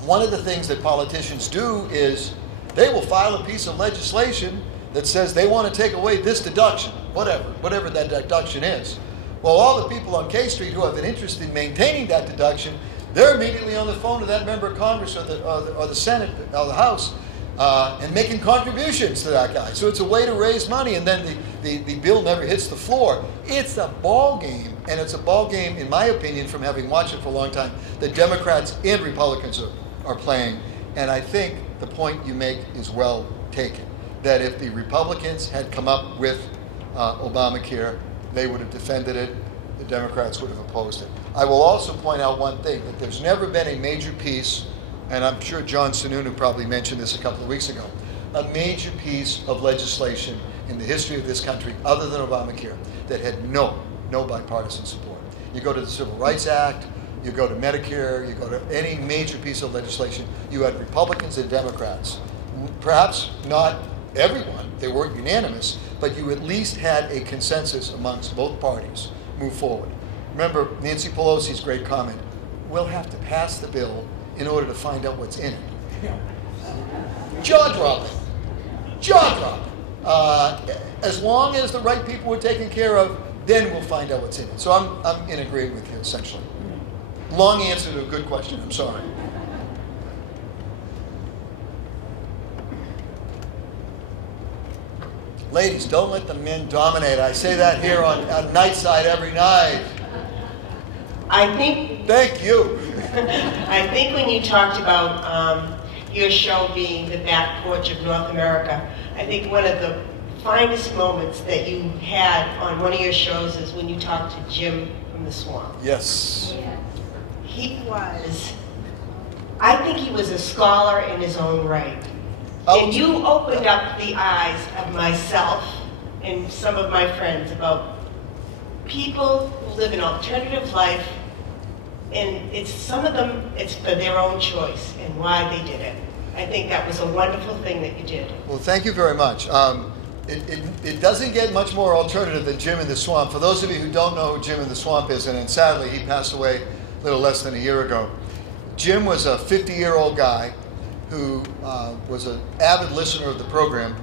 one of the things that politicians do is they will file a piece of legislation that says they want to take away this deduction, whatever that deduction is. Well, all the people on K Street who have an interest in maintaining that deduction, they're immediately on the phone to that member of Congress or the Senate or the House and making contributions to that guy. So it's a way to raise money, and then the bill never hits the floor. It's a ball game, and it's a ball game, in my opinion, from having watched it for a long time, that Democrats and Republicans are playing. And I think the point you make is well taken, that if the Republicans had come up with Obamacare, they would have defended it. The Democrats would have opposed it. I will also point out one thing, that there's never been a major piece, and I'm sure John Sununu probably mentioned this a couple of weeks ago, a major piece of legislation in the history of this country, other than Obamacare, that had no bipartisan support. You go to the Civil Rights Act, you go to Medicare, you go to any major piece of legislation, you had Republicans and Democrats. Perhaps not everyone, they weren't unanimous, but you at least had a consensus amongst both parties move forward. Remember Nancy Pelosi's great comment, we'll have to pass the bill in order to find out what's in it. Jaw-dropping. As long as the right people are taken care of, then we'll find out what's in it. So I'm in agreement with you, essentially. Long answer to a good question, I'm sorry. Ladies, don't let the men dominate. I say that here on Nightside every night. I think Thank you. I think when you talked about your show being the back porch of North America, I think one of the finest moments that you had on one of your shows is when you talked to Jim from the Swamp. Yes. I think he was a scholar in his own right. And you opened up the eyes of myself and some of my friends about people who live an alternative life, and it's some of them, it's for their own choice and why they did it. I think that was a wonderful thing that you did. Well, thank you very much. It doesn't get much more alternative than Jim in the Swamp. For those of you who don't know who Jim in the Swamp is, and sadly he passed away a little less than a year ago, Jim was a 50-year-old guy who was an avid listener of the program,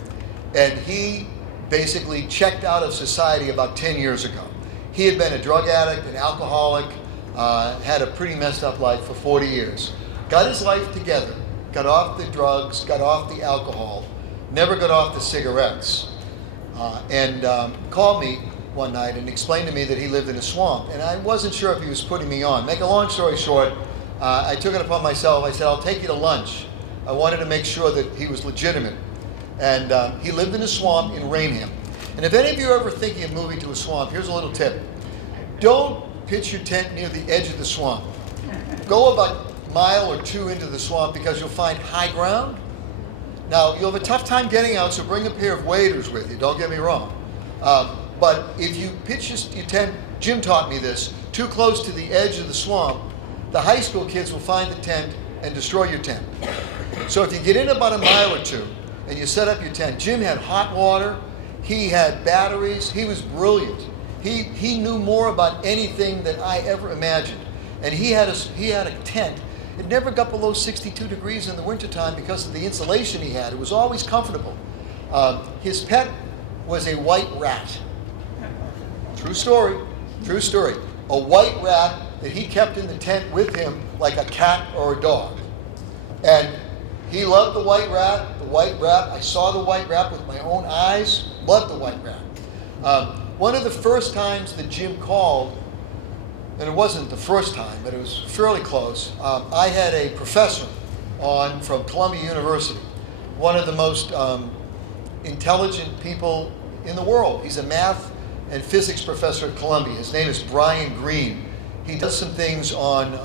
and he basically checked out of society about 10 years ago. He had been a drug addict, an alcoholic, had a pretty messed up life for 40 years. Got his life together, got off the drugs, got off the alcohol, never got off the cigarettes, and called me one night and explained to me that he lived in a swamp. And I wasn't sure if he was putting me on. Make a long story short, I took it upon myself. I said, I'll take you to lunch. I wanted to make sure that he was legitimate. And he lived in a swamp in Rainham. And if any of you are ever thinking of moving to a swamp, here's a little tip. Don't pitch your tent near the edge of the swamp. Go about a mile or two into the swamp because you'll find high ground. Now, you'll have a tough time getting out, so bring a pair of waders with you, don't get me wrong. But if you pitch your tent, Jim taught me this, too close to the edge of the swamp, the high school kids will find the tent and destroy your tent. So if you get in about a mile or two and you set up your tent, Jim had hot water, he had batteries, he was brilliant. He knew more about anything than I ever imagined. And he had a tent. It never got below 62 degrees in the wintertime because of the insulation he had. It was always comfortable. His pet was a white rat. True story, true story. A white rat that he kept in the tent with him like a cat or a dog. And he loved the white rat. I saw the white rat with my own eyes, loved the white rat. One of the first times that Jim called, and it wasn't the first time, but it was fairly close, I had a professor on from Columbia University, one of the most intelligent people in the world. He's a math and physics professor at Columbia. His name is Brian Greene. He does some things on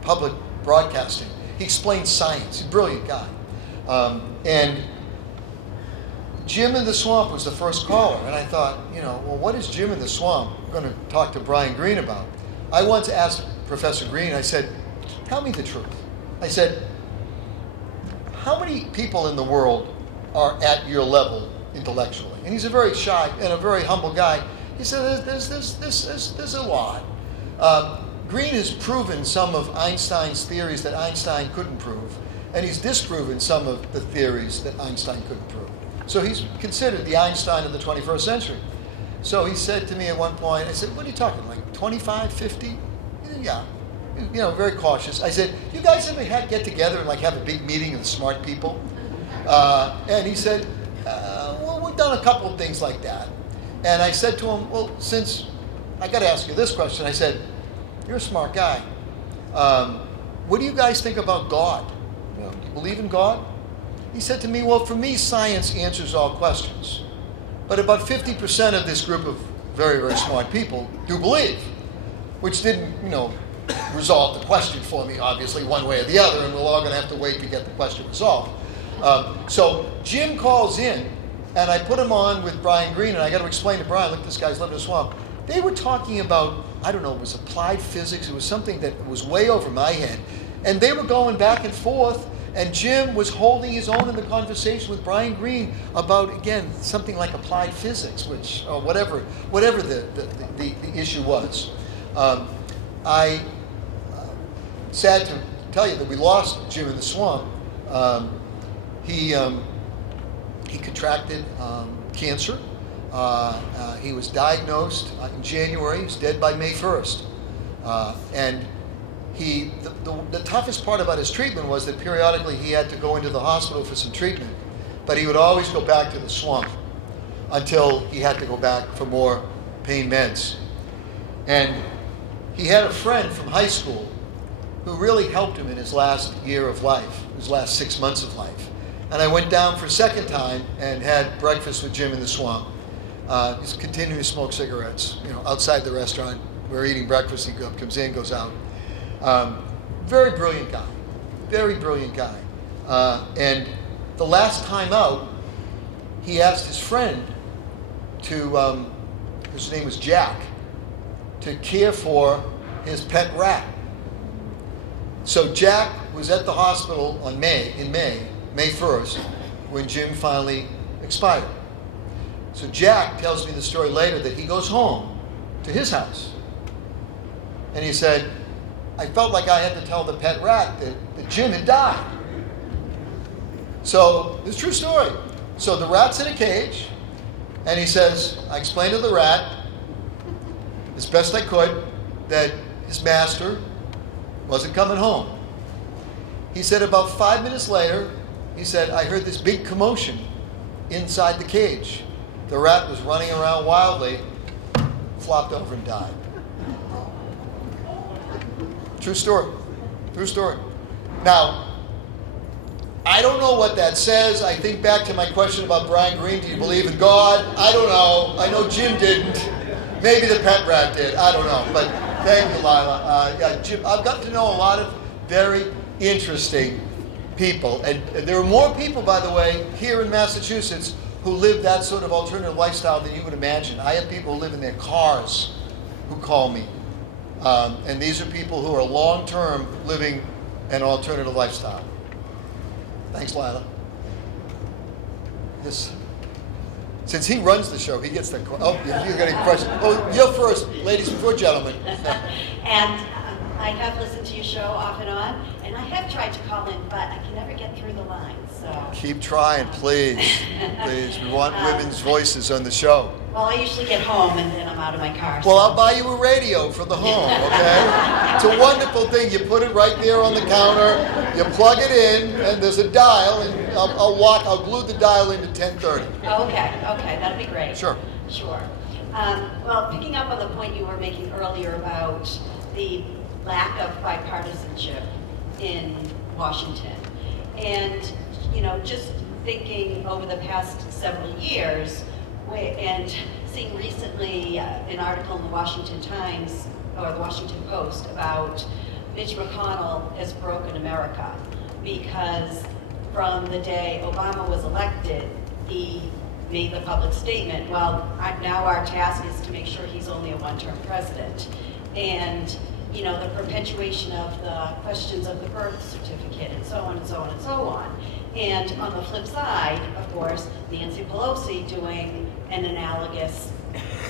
public broadcasting. He explains science. He's a brilliant guy. And Jim in the Swamp was the first caller. And I thought, well, what is Jim in the Swamp going to talk to Brian Greene about? I once asked Professor Greene, I said, tell me the truth. I said, how many people in the world are at your level intellectually? And he's a very shy and a very humble guy. He said, there's a lot. Greene has proven some of Einstein's theories that Einstein couldn't prove, and he's disproven some of the theories that Einstein couldn't prove. So he's considered the Einstein of the 21st century. So he said to me at one point, I said, what are you talking, like 25, 50? Yeah, very cautious. I said, you guys ever get together and have a big meeting of the smart people? And he said, well, we've done a couple of things like that. And I said to him, well, since I got to ask you this question, I said, you're a smart guy. What do you guys think about God? Do you believe in God? He said to me, well, for me, science answers all questions. But about 50% of this group of very, very smart people do believe, which didn't, resolve the question for me, obviously, one way or the other, and we're all going to have to wait to get the question resolved. So Jim calls in, and I put him on with Brian Greene, and I got to explain to Brian, look, this guy's living in a swamp. They were talking about, I don't know, it was applied physics. It was something that was way over my head. And they were going back and forth, and Jim was holding his own in the conversation with Brian Greene about, again, something like applied physics, which, or whatever the issue was. Sad to tell you that we lost Jim in the Swamp. He contracted cancer. He was diagnosed in January. He was dead by May 1st. And the toughest part about his treatment was that periodically he had to go into the hospital for some treatment, but he would always go back to the swamp until he had to go back for more pain meds. And he had a friend from high school who really helped him in his last year of life, his last 6 months of life. And I went down for a second time and had breakfast with Jim in the Swamp. He's continuing to smoke cigarettes, outside the restaurant. We're eating breakfast. He comes in, goes out. Very brilliant guy, very brilliant guy. And the last time out, he asked his friend to, his name was Jack, to care for his pet rat. So Jack was at the hospital on May 1st, when Jim finally expired. So Jack tells me the story later that he goes home to his house. And he said, I felt like I had to tell the pet rat that Jim had died. So, it's a true story. So the rat's in a cage, and he says, I explained to the rat, as best I could, that his master wasn't coming home. He said about 5 minutes later, he said, I heard this big commotion inside the cage. The rat was running around wildly, flopped over and died. True story. True story. Now, I don't know what that says. I think back to my question about Brian Greene. Do you believe in God? I don't know. I know Jim didn't. Maybe the pet rat did. I don't know. But thank you, Lila. Yeah, Jim, I've got to know a lot of very interesting people. And there are more people, by the way, here in Massachusetts who live that sort of alternative lifestyle than you would imagine. I have people who live in their cars who call me. And these are people who are long-term living an alternative lifestyle. Thanks, Lila. Yes. Since he runs the show, he gets the question. Oh, you're getting a question. Oh, you're first, ladies before gentlemen. And I have listened to your show off and on, and I have tried to call in, but I can never get through the line. So Keep trying, please. Please. We want women's voices on the show. well, I usually get home and then I'm out of my car. Well, so- I'll buy you a radio for the home, okay? It's a wonderful thing. You put it right there on the counter, you plug it in, and there's a dial, and I'll glue the dial into 10:30. Oh, okay, that'd be great. Sure. Sure. Well, picking up on the point you were making earlier about the lack of bipartisanship in Washington, and just thinking over the past several years, and seeing recently an article in the Washington Times or the Washington Post about Mitch McConnell has broken America, because from the day Obama was elected, he made the public statement, well, now our task is to make sure he's only a one-term president. And, the perpetuation of the questions of the birth certificate and so on and so on and so on. And on the flip side, of course, Nancy Pelosi doing an analogous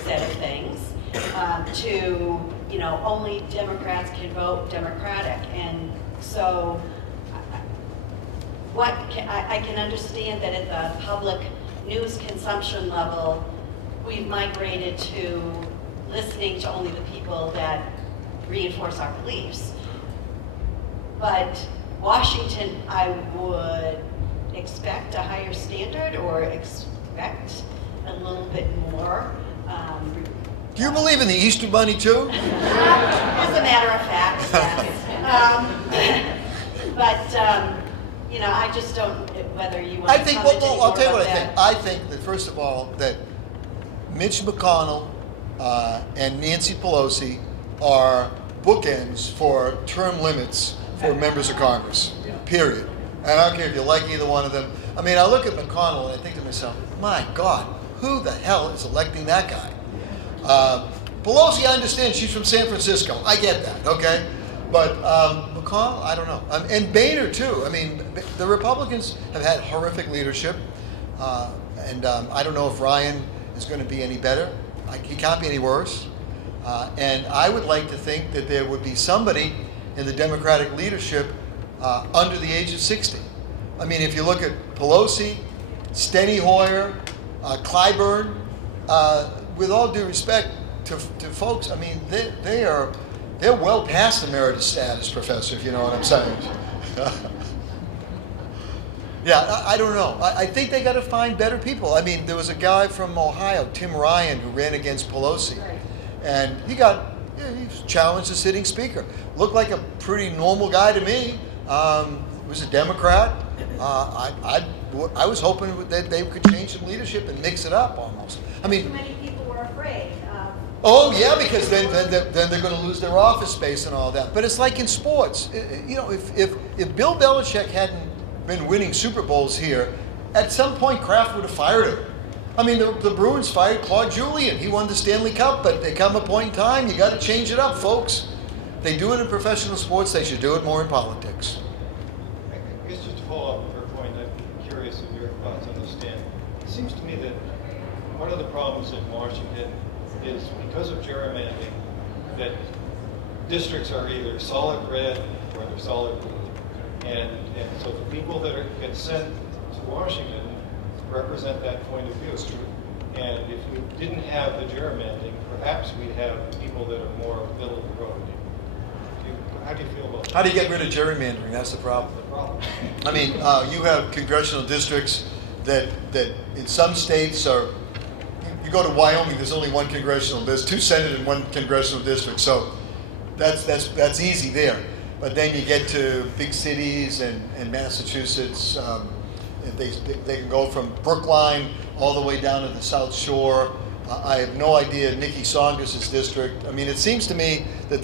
set of things to, only Democrats can vote Democratic. And so I can understand that at the public news consumption level, we've migrated to listening to only the people that reinforce our beliefs. But Washington, I would expect a higher standard or expect a little bit more. Do you believe in the Easter Bunny, too? As a matter of fact, yes. I just don't, whether you want I to think, comment well, anymore I'll tell you what I about think. that. I think that, first of all, that Mitch McConnell and Nancy Pelosi are bookends for term limits for members of Congress, period. And I don't care if you like either one of them. I mean, I look at McConnell and I think to myself, my God, who the hell is electing that guy? Pelosi, I understand, she's from San Francisco. I get that, okay? But McConnell, I don't know. And Boehner, too. I mean, the Republicans have had horrific leadership. And I don't know if Ryan is going to be any better. He can't be any worse. And I would like to think that there would be somebody in the Democratic leadership under the age of 60. I mean, if you look at Pelosi, Steny Hoyer, Clyburn, with all due respect to folks, I mean, they're well past emeritus status, Professor, if you know what I'm saying. Yeah, I don't know. I think they got to find better people. I mean, there was a guy from Ohio, Tim Ryan, who ran against Pelosi. Right. And he challenged the sitting speaker. Looked like a pretty normal guy to me. Was a Democrat. I was hoping that they could change some leadership and mix it up almost. I mean, Too many people were afraid. oh yeah, because then they're going to lose their office space and all that. But it's like in sports. If Bill Belichick hadn't been winning Super Bowls here, at some point Kraft would have fired him. I mean, the Bruins fired Claude Julien. He won the Stanley Cup, but there come a point in time, you got to change it up, folks. They do it in professional sports, they should do it more in politics. I guess just to follow up with her point, I'm curious of your thoughts on this, Dan. It seems to me that one of the problems in Washington is because of gerrymandering, that districts are either solid red or they're solid blue. And so the people that get sent to Washington represent that point of view. And if we didn't have the gerrymandering, perhaps we'd have people that are more middle of the road. How do you feel about that? How do you get rid of gerrymandering? That's the problem. That's the problem. I mean, you have congressional districts that in some states are. You go to Wyoming, there's only one congressional. There's 2 Senate and 1 congressional district, so that's easy there. But then you get to big cities and Massachusetts. They can go from Brookline all the way down to the South Shore. I have no idea Nikki Saunders' district. I mean, it seems to me that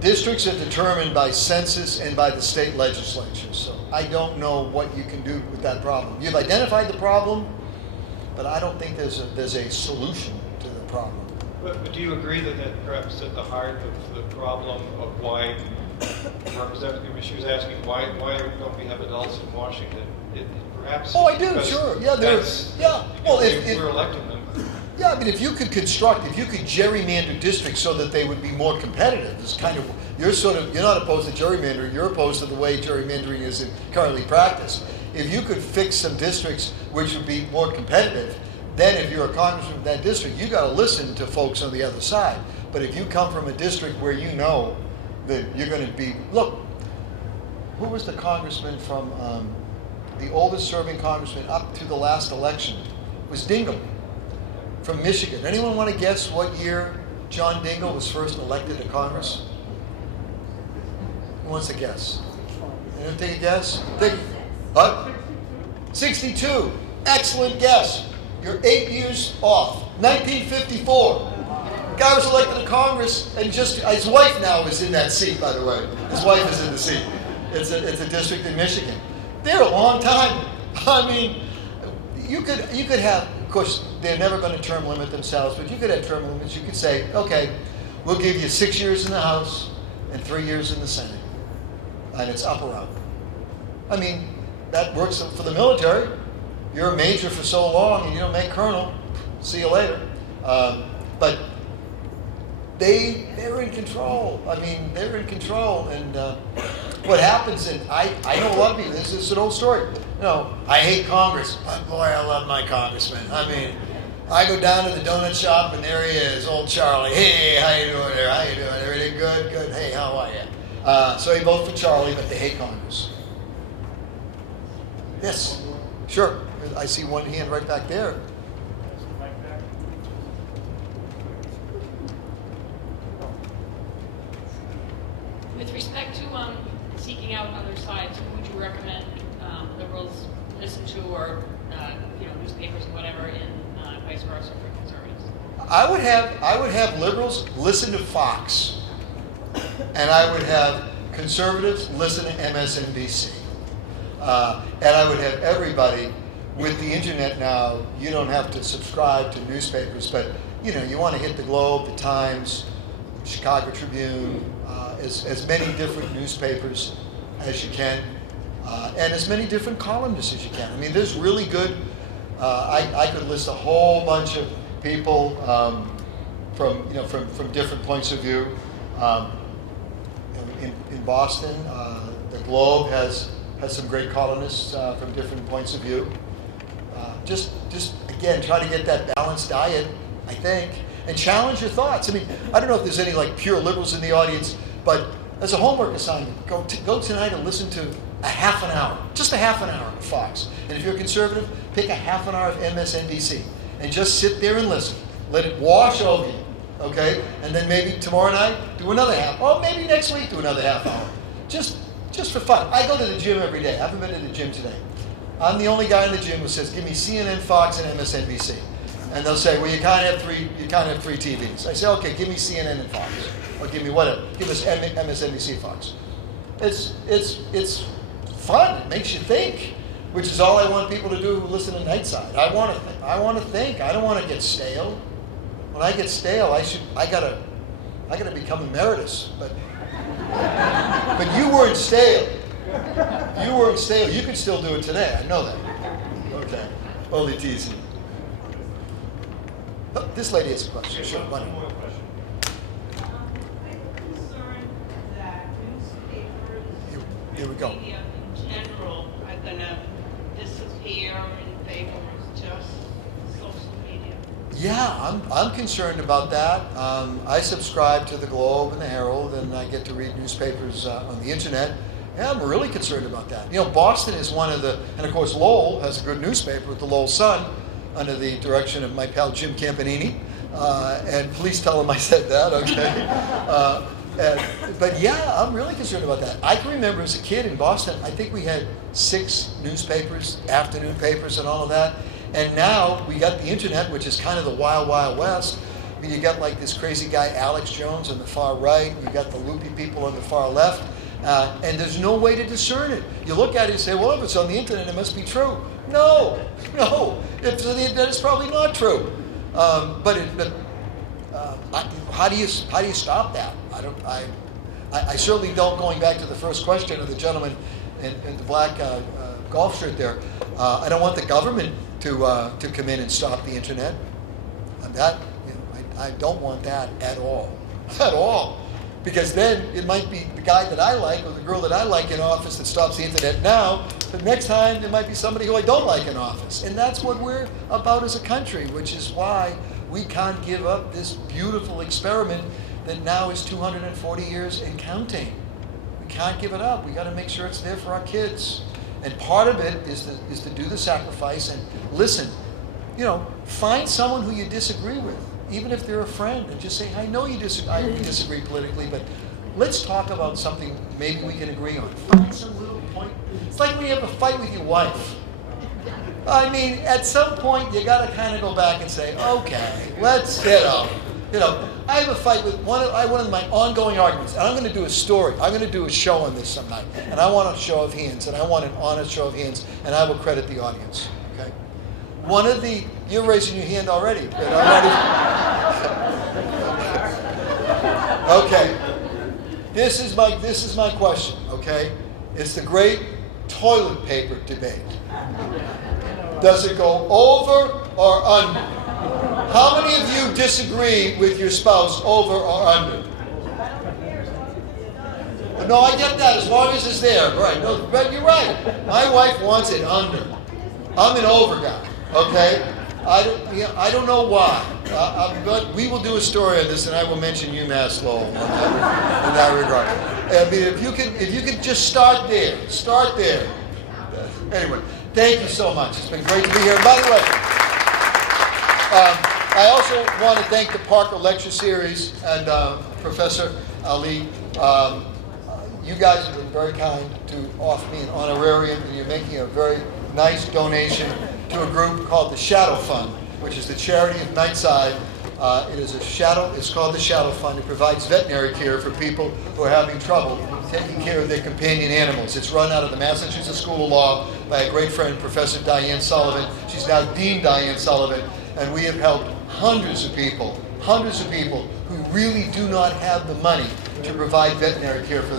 districts are determined by census and by the state legislatures. So I don't know what you can do with that problem. You've identified the problem, but I don't think there's a solution to the problem. But do you agree that perhaps at the heart of the problem of why Representative, she was asking why don't we have adults in Washington? Perhaps. Oh, I do, sure. Yeah, there's. Yeah. Well, if we're electing them. Yeah, I mean, if you could gerrymander districts so that they would be more competitive, it's kind of you're not opposed to gerrymandering. You're opposed to the way gerrymandering is currently practiced. If you could fix some districts which would be more competitive, then if you're a congressman of that district, you got to listen to folks on the other side. But if you come from a district where you know that you're going to be, look, who was the congressman from the oldest serving congressman up to the last election? It was Dingell from Michigan. Anyone want to guess what year John Dingell was first elected to Congress? Who wants to guess? Anyone take a guess? What? 62. Excellent guess. You're 8 years off. 1954. Guy was elected to Congress, and just his wife now is in that seat. By the way, his wife is in the seat. It's a district in Michigan. They're a long time. I mean, you could have. Of course, they're never going to term limit themselves, but you could have term limits. You could say, okay, we'll give you 6 years in the House and 3 years in the Senate, and it's up or out. I mean, that works for the military. You're a major for so long and you don't make colonel. See you later. But they're in control. I mean, they're in control. And what happens, and I know a lot of people, this is an old story. You know, I hate Congress, but boy, I love my congressman. I mean, I go down to the donut shop and there he is, old Charlie. Hey, how you doing there? How you doing? Everything good? Good. Hey, how are you? So they vote for Charlie, but they hate Congress. Yes, sure. I see one hand right back there. With respect to seeking out other sides, who would you recommend liberals listen to, or newspapers and whatever, in vice versa for conservatives? I would have liberals listen to Fox, and I would have conservatives listen to MSNBC, and I would have everybody. With the internet now, you don't have to subscribe to newspapers, but you want to hit the Globe, the Times, Chicago Tribune, as many different newspapers as you can, and as many different columnists as you can. I mean, there's really good. I could list a whole bunch of people from different points of view. In Boston, the Globe has some great columnists from different points of view. Just again, try to get that balanced diet, I think, and challenge your thoughts. I mean, I don't know if there's any pure liberals in the audience, but as a homework assignment, go tonight and listen to a half an hour, just a half an hour of Fox. And if you're a conservative, pick a half an hour of MSNBC and just sit there and listen. Let it wash over you, okay? And then maybe tomorrow night do another half, or maybe next week do another half hour, just for fun. I go to the gym every day. I haven't been to the gym today. I'm the only guy in the gym who says, give me CNN, Fox, and MSNBC. And they'll say, well, you can't have three TVs. I say, okay, give me CNN and Fox. Or give me whatever. Give us MSNBC, Fox. It's fun. It makes you think, which is all I want people to do who listen to Nightside. I want to think. I don't want to get stale. When I get stale, I gotta become emeritus. But you weren't stale. You weren't stale. You can still do it today. I know that. Okay. Only teasing. Oh, this lady has a question. Sure. One more question. I'm concerned that newspapers Here we go. and media in general are going to disappear in favor of just social media. Yeah, I'm concerned about that. I subscribe to the Globe and the Herald, and I get to read newspapers on the internet. Yeah, I'm really concerned about that. You know, Boston is one of the, and of course Lowell has a good newspaper with the Lowell Sun, under the direction of my pal Jim Campanini. And please tell him I said that, okay? But yeah, I'm really concerned about that. I can remember as a kid in Boston, I think we had 6 newspapers, afternoon papers and all of that. And now we got the internet, which is kind of the wild, wild west. I mean, you got like this crazy guy, Alex Jones, on the far right. You got the loopy people on the far left. And there's no way to discern it. You look at it and say, well, if it's on the internet, it must be true. No. If it's on the internet, it's probably not true. How do you stop that? I certainly don't. Going back to the first question of the gentleman in the black golf shirt there, I don't want the government to come in and stop the internet. And that, I don't want that at all, because then it might be the guy that I like or the girl that I like in office that stops the internet now. But next time there might be somebody who I don't like in office, and that's what we're about as a country, which is why we can't give up this beautiful experiment that now is 240 years and counting. We can't give it up. We got to make sure it's there for our kids. And part of it is to do the sacrifice and listen. Find someone who you disagree with, even if they're a friend, and just say, I know we disagree politically, but let's talk about something maybe we can agree on. Find some little point. It's like when you have a fight with your wife. I mean, at some point, you got to kind of go back and say, okay, let's get up. I have a fight with one of my ongoing arguments, and I'm going to do a story. I'm going to do a show on this some night, and I want a show of hands, and I want an honest show of hands, and I will credit the audience. Okay? You're raising your hand already. But okay. This is my question. Okay, it's the great toilet paper debate. Does it go over or under? How many of you disagree with your spouse over or under? No, I get that, as long as it's there. Right. No, but you're right. My wife wants it under. I'm an over guy. Okay? I don't know why. But we will do a story on this, and I will mention UMass Lowell in that regard. I mean, if you could just start there. Anyway, thank you so much. It's been great to be here. And by the way, I also want to thank the Parker Lecture Series and Professor Ali. You guys have been very kind to offer me an honorarium, and you're making a very nice donation to a group called the Shadow Fund, which is the charity of Nightside. It's called the Shadow Fund. It provides veterinary care for people who are having trouble taking care of their companion animals. It's run out of the Massachusetts School of Law by a great friend, Professor Diane Sullivan. She's now Dean Diane Sullivan, and we have helped hundreds of people who really do not have the money to provide veterinary care for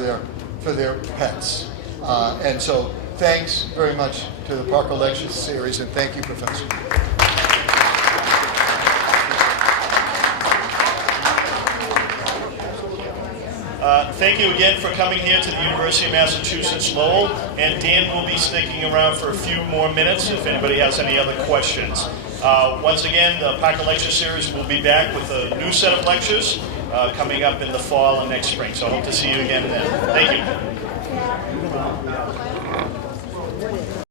their pets. And so thanks very much to the Parker Lecture Series, and thank you, Professor. Thank you again for coming here to the University of Massachusetts Lowell, and Dan will be sticking around for a few more minutes if anybody has any other questions. Once again, the Parker Lecture Series will be back with a new set of lectures coming up in the fall and next spring, so I hope to see you again then. Thank you.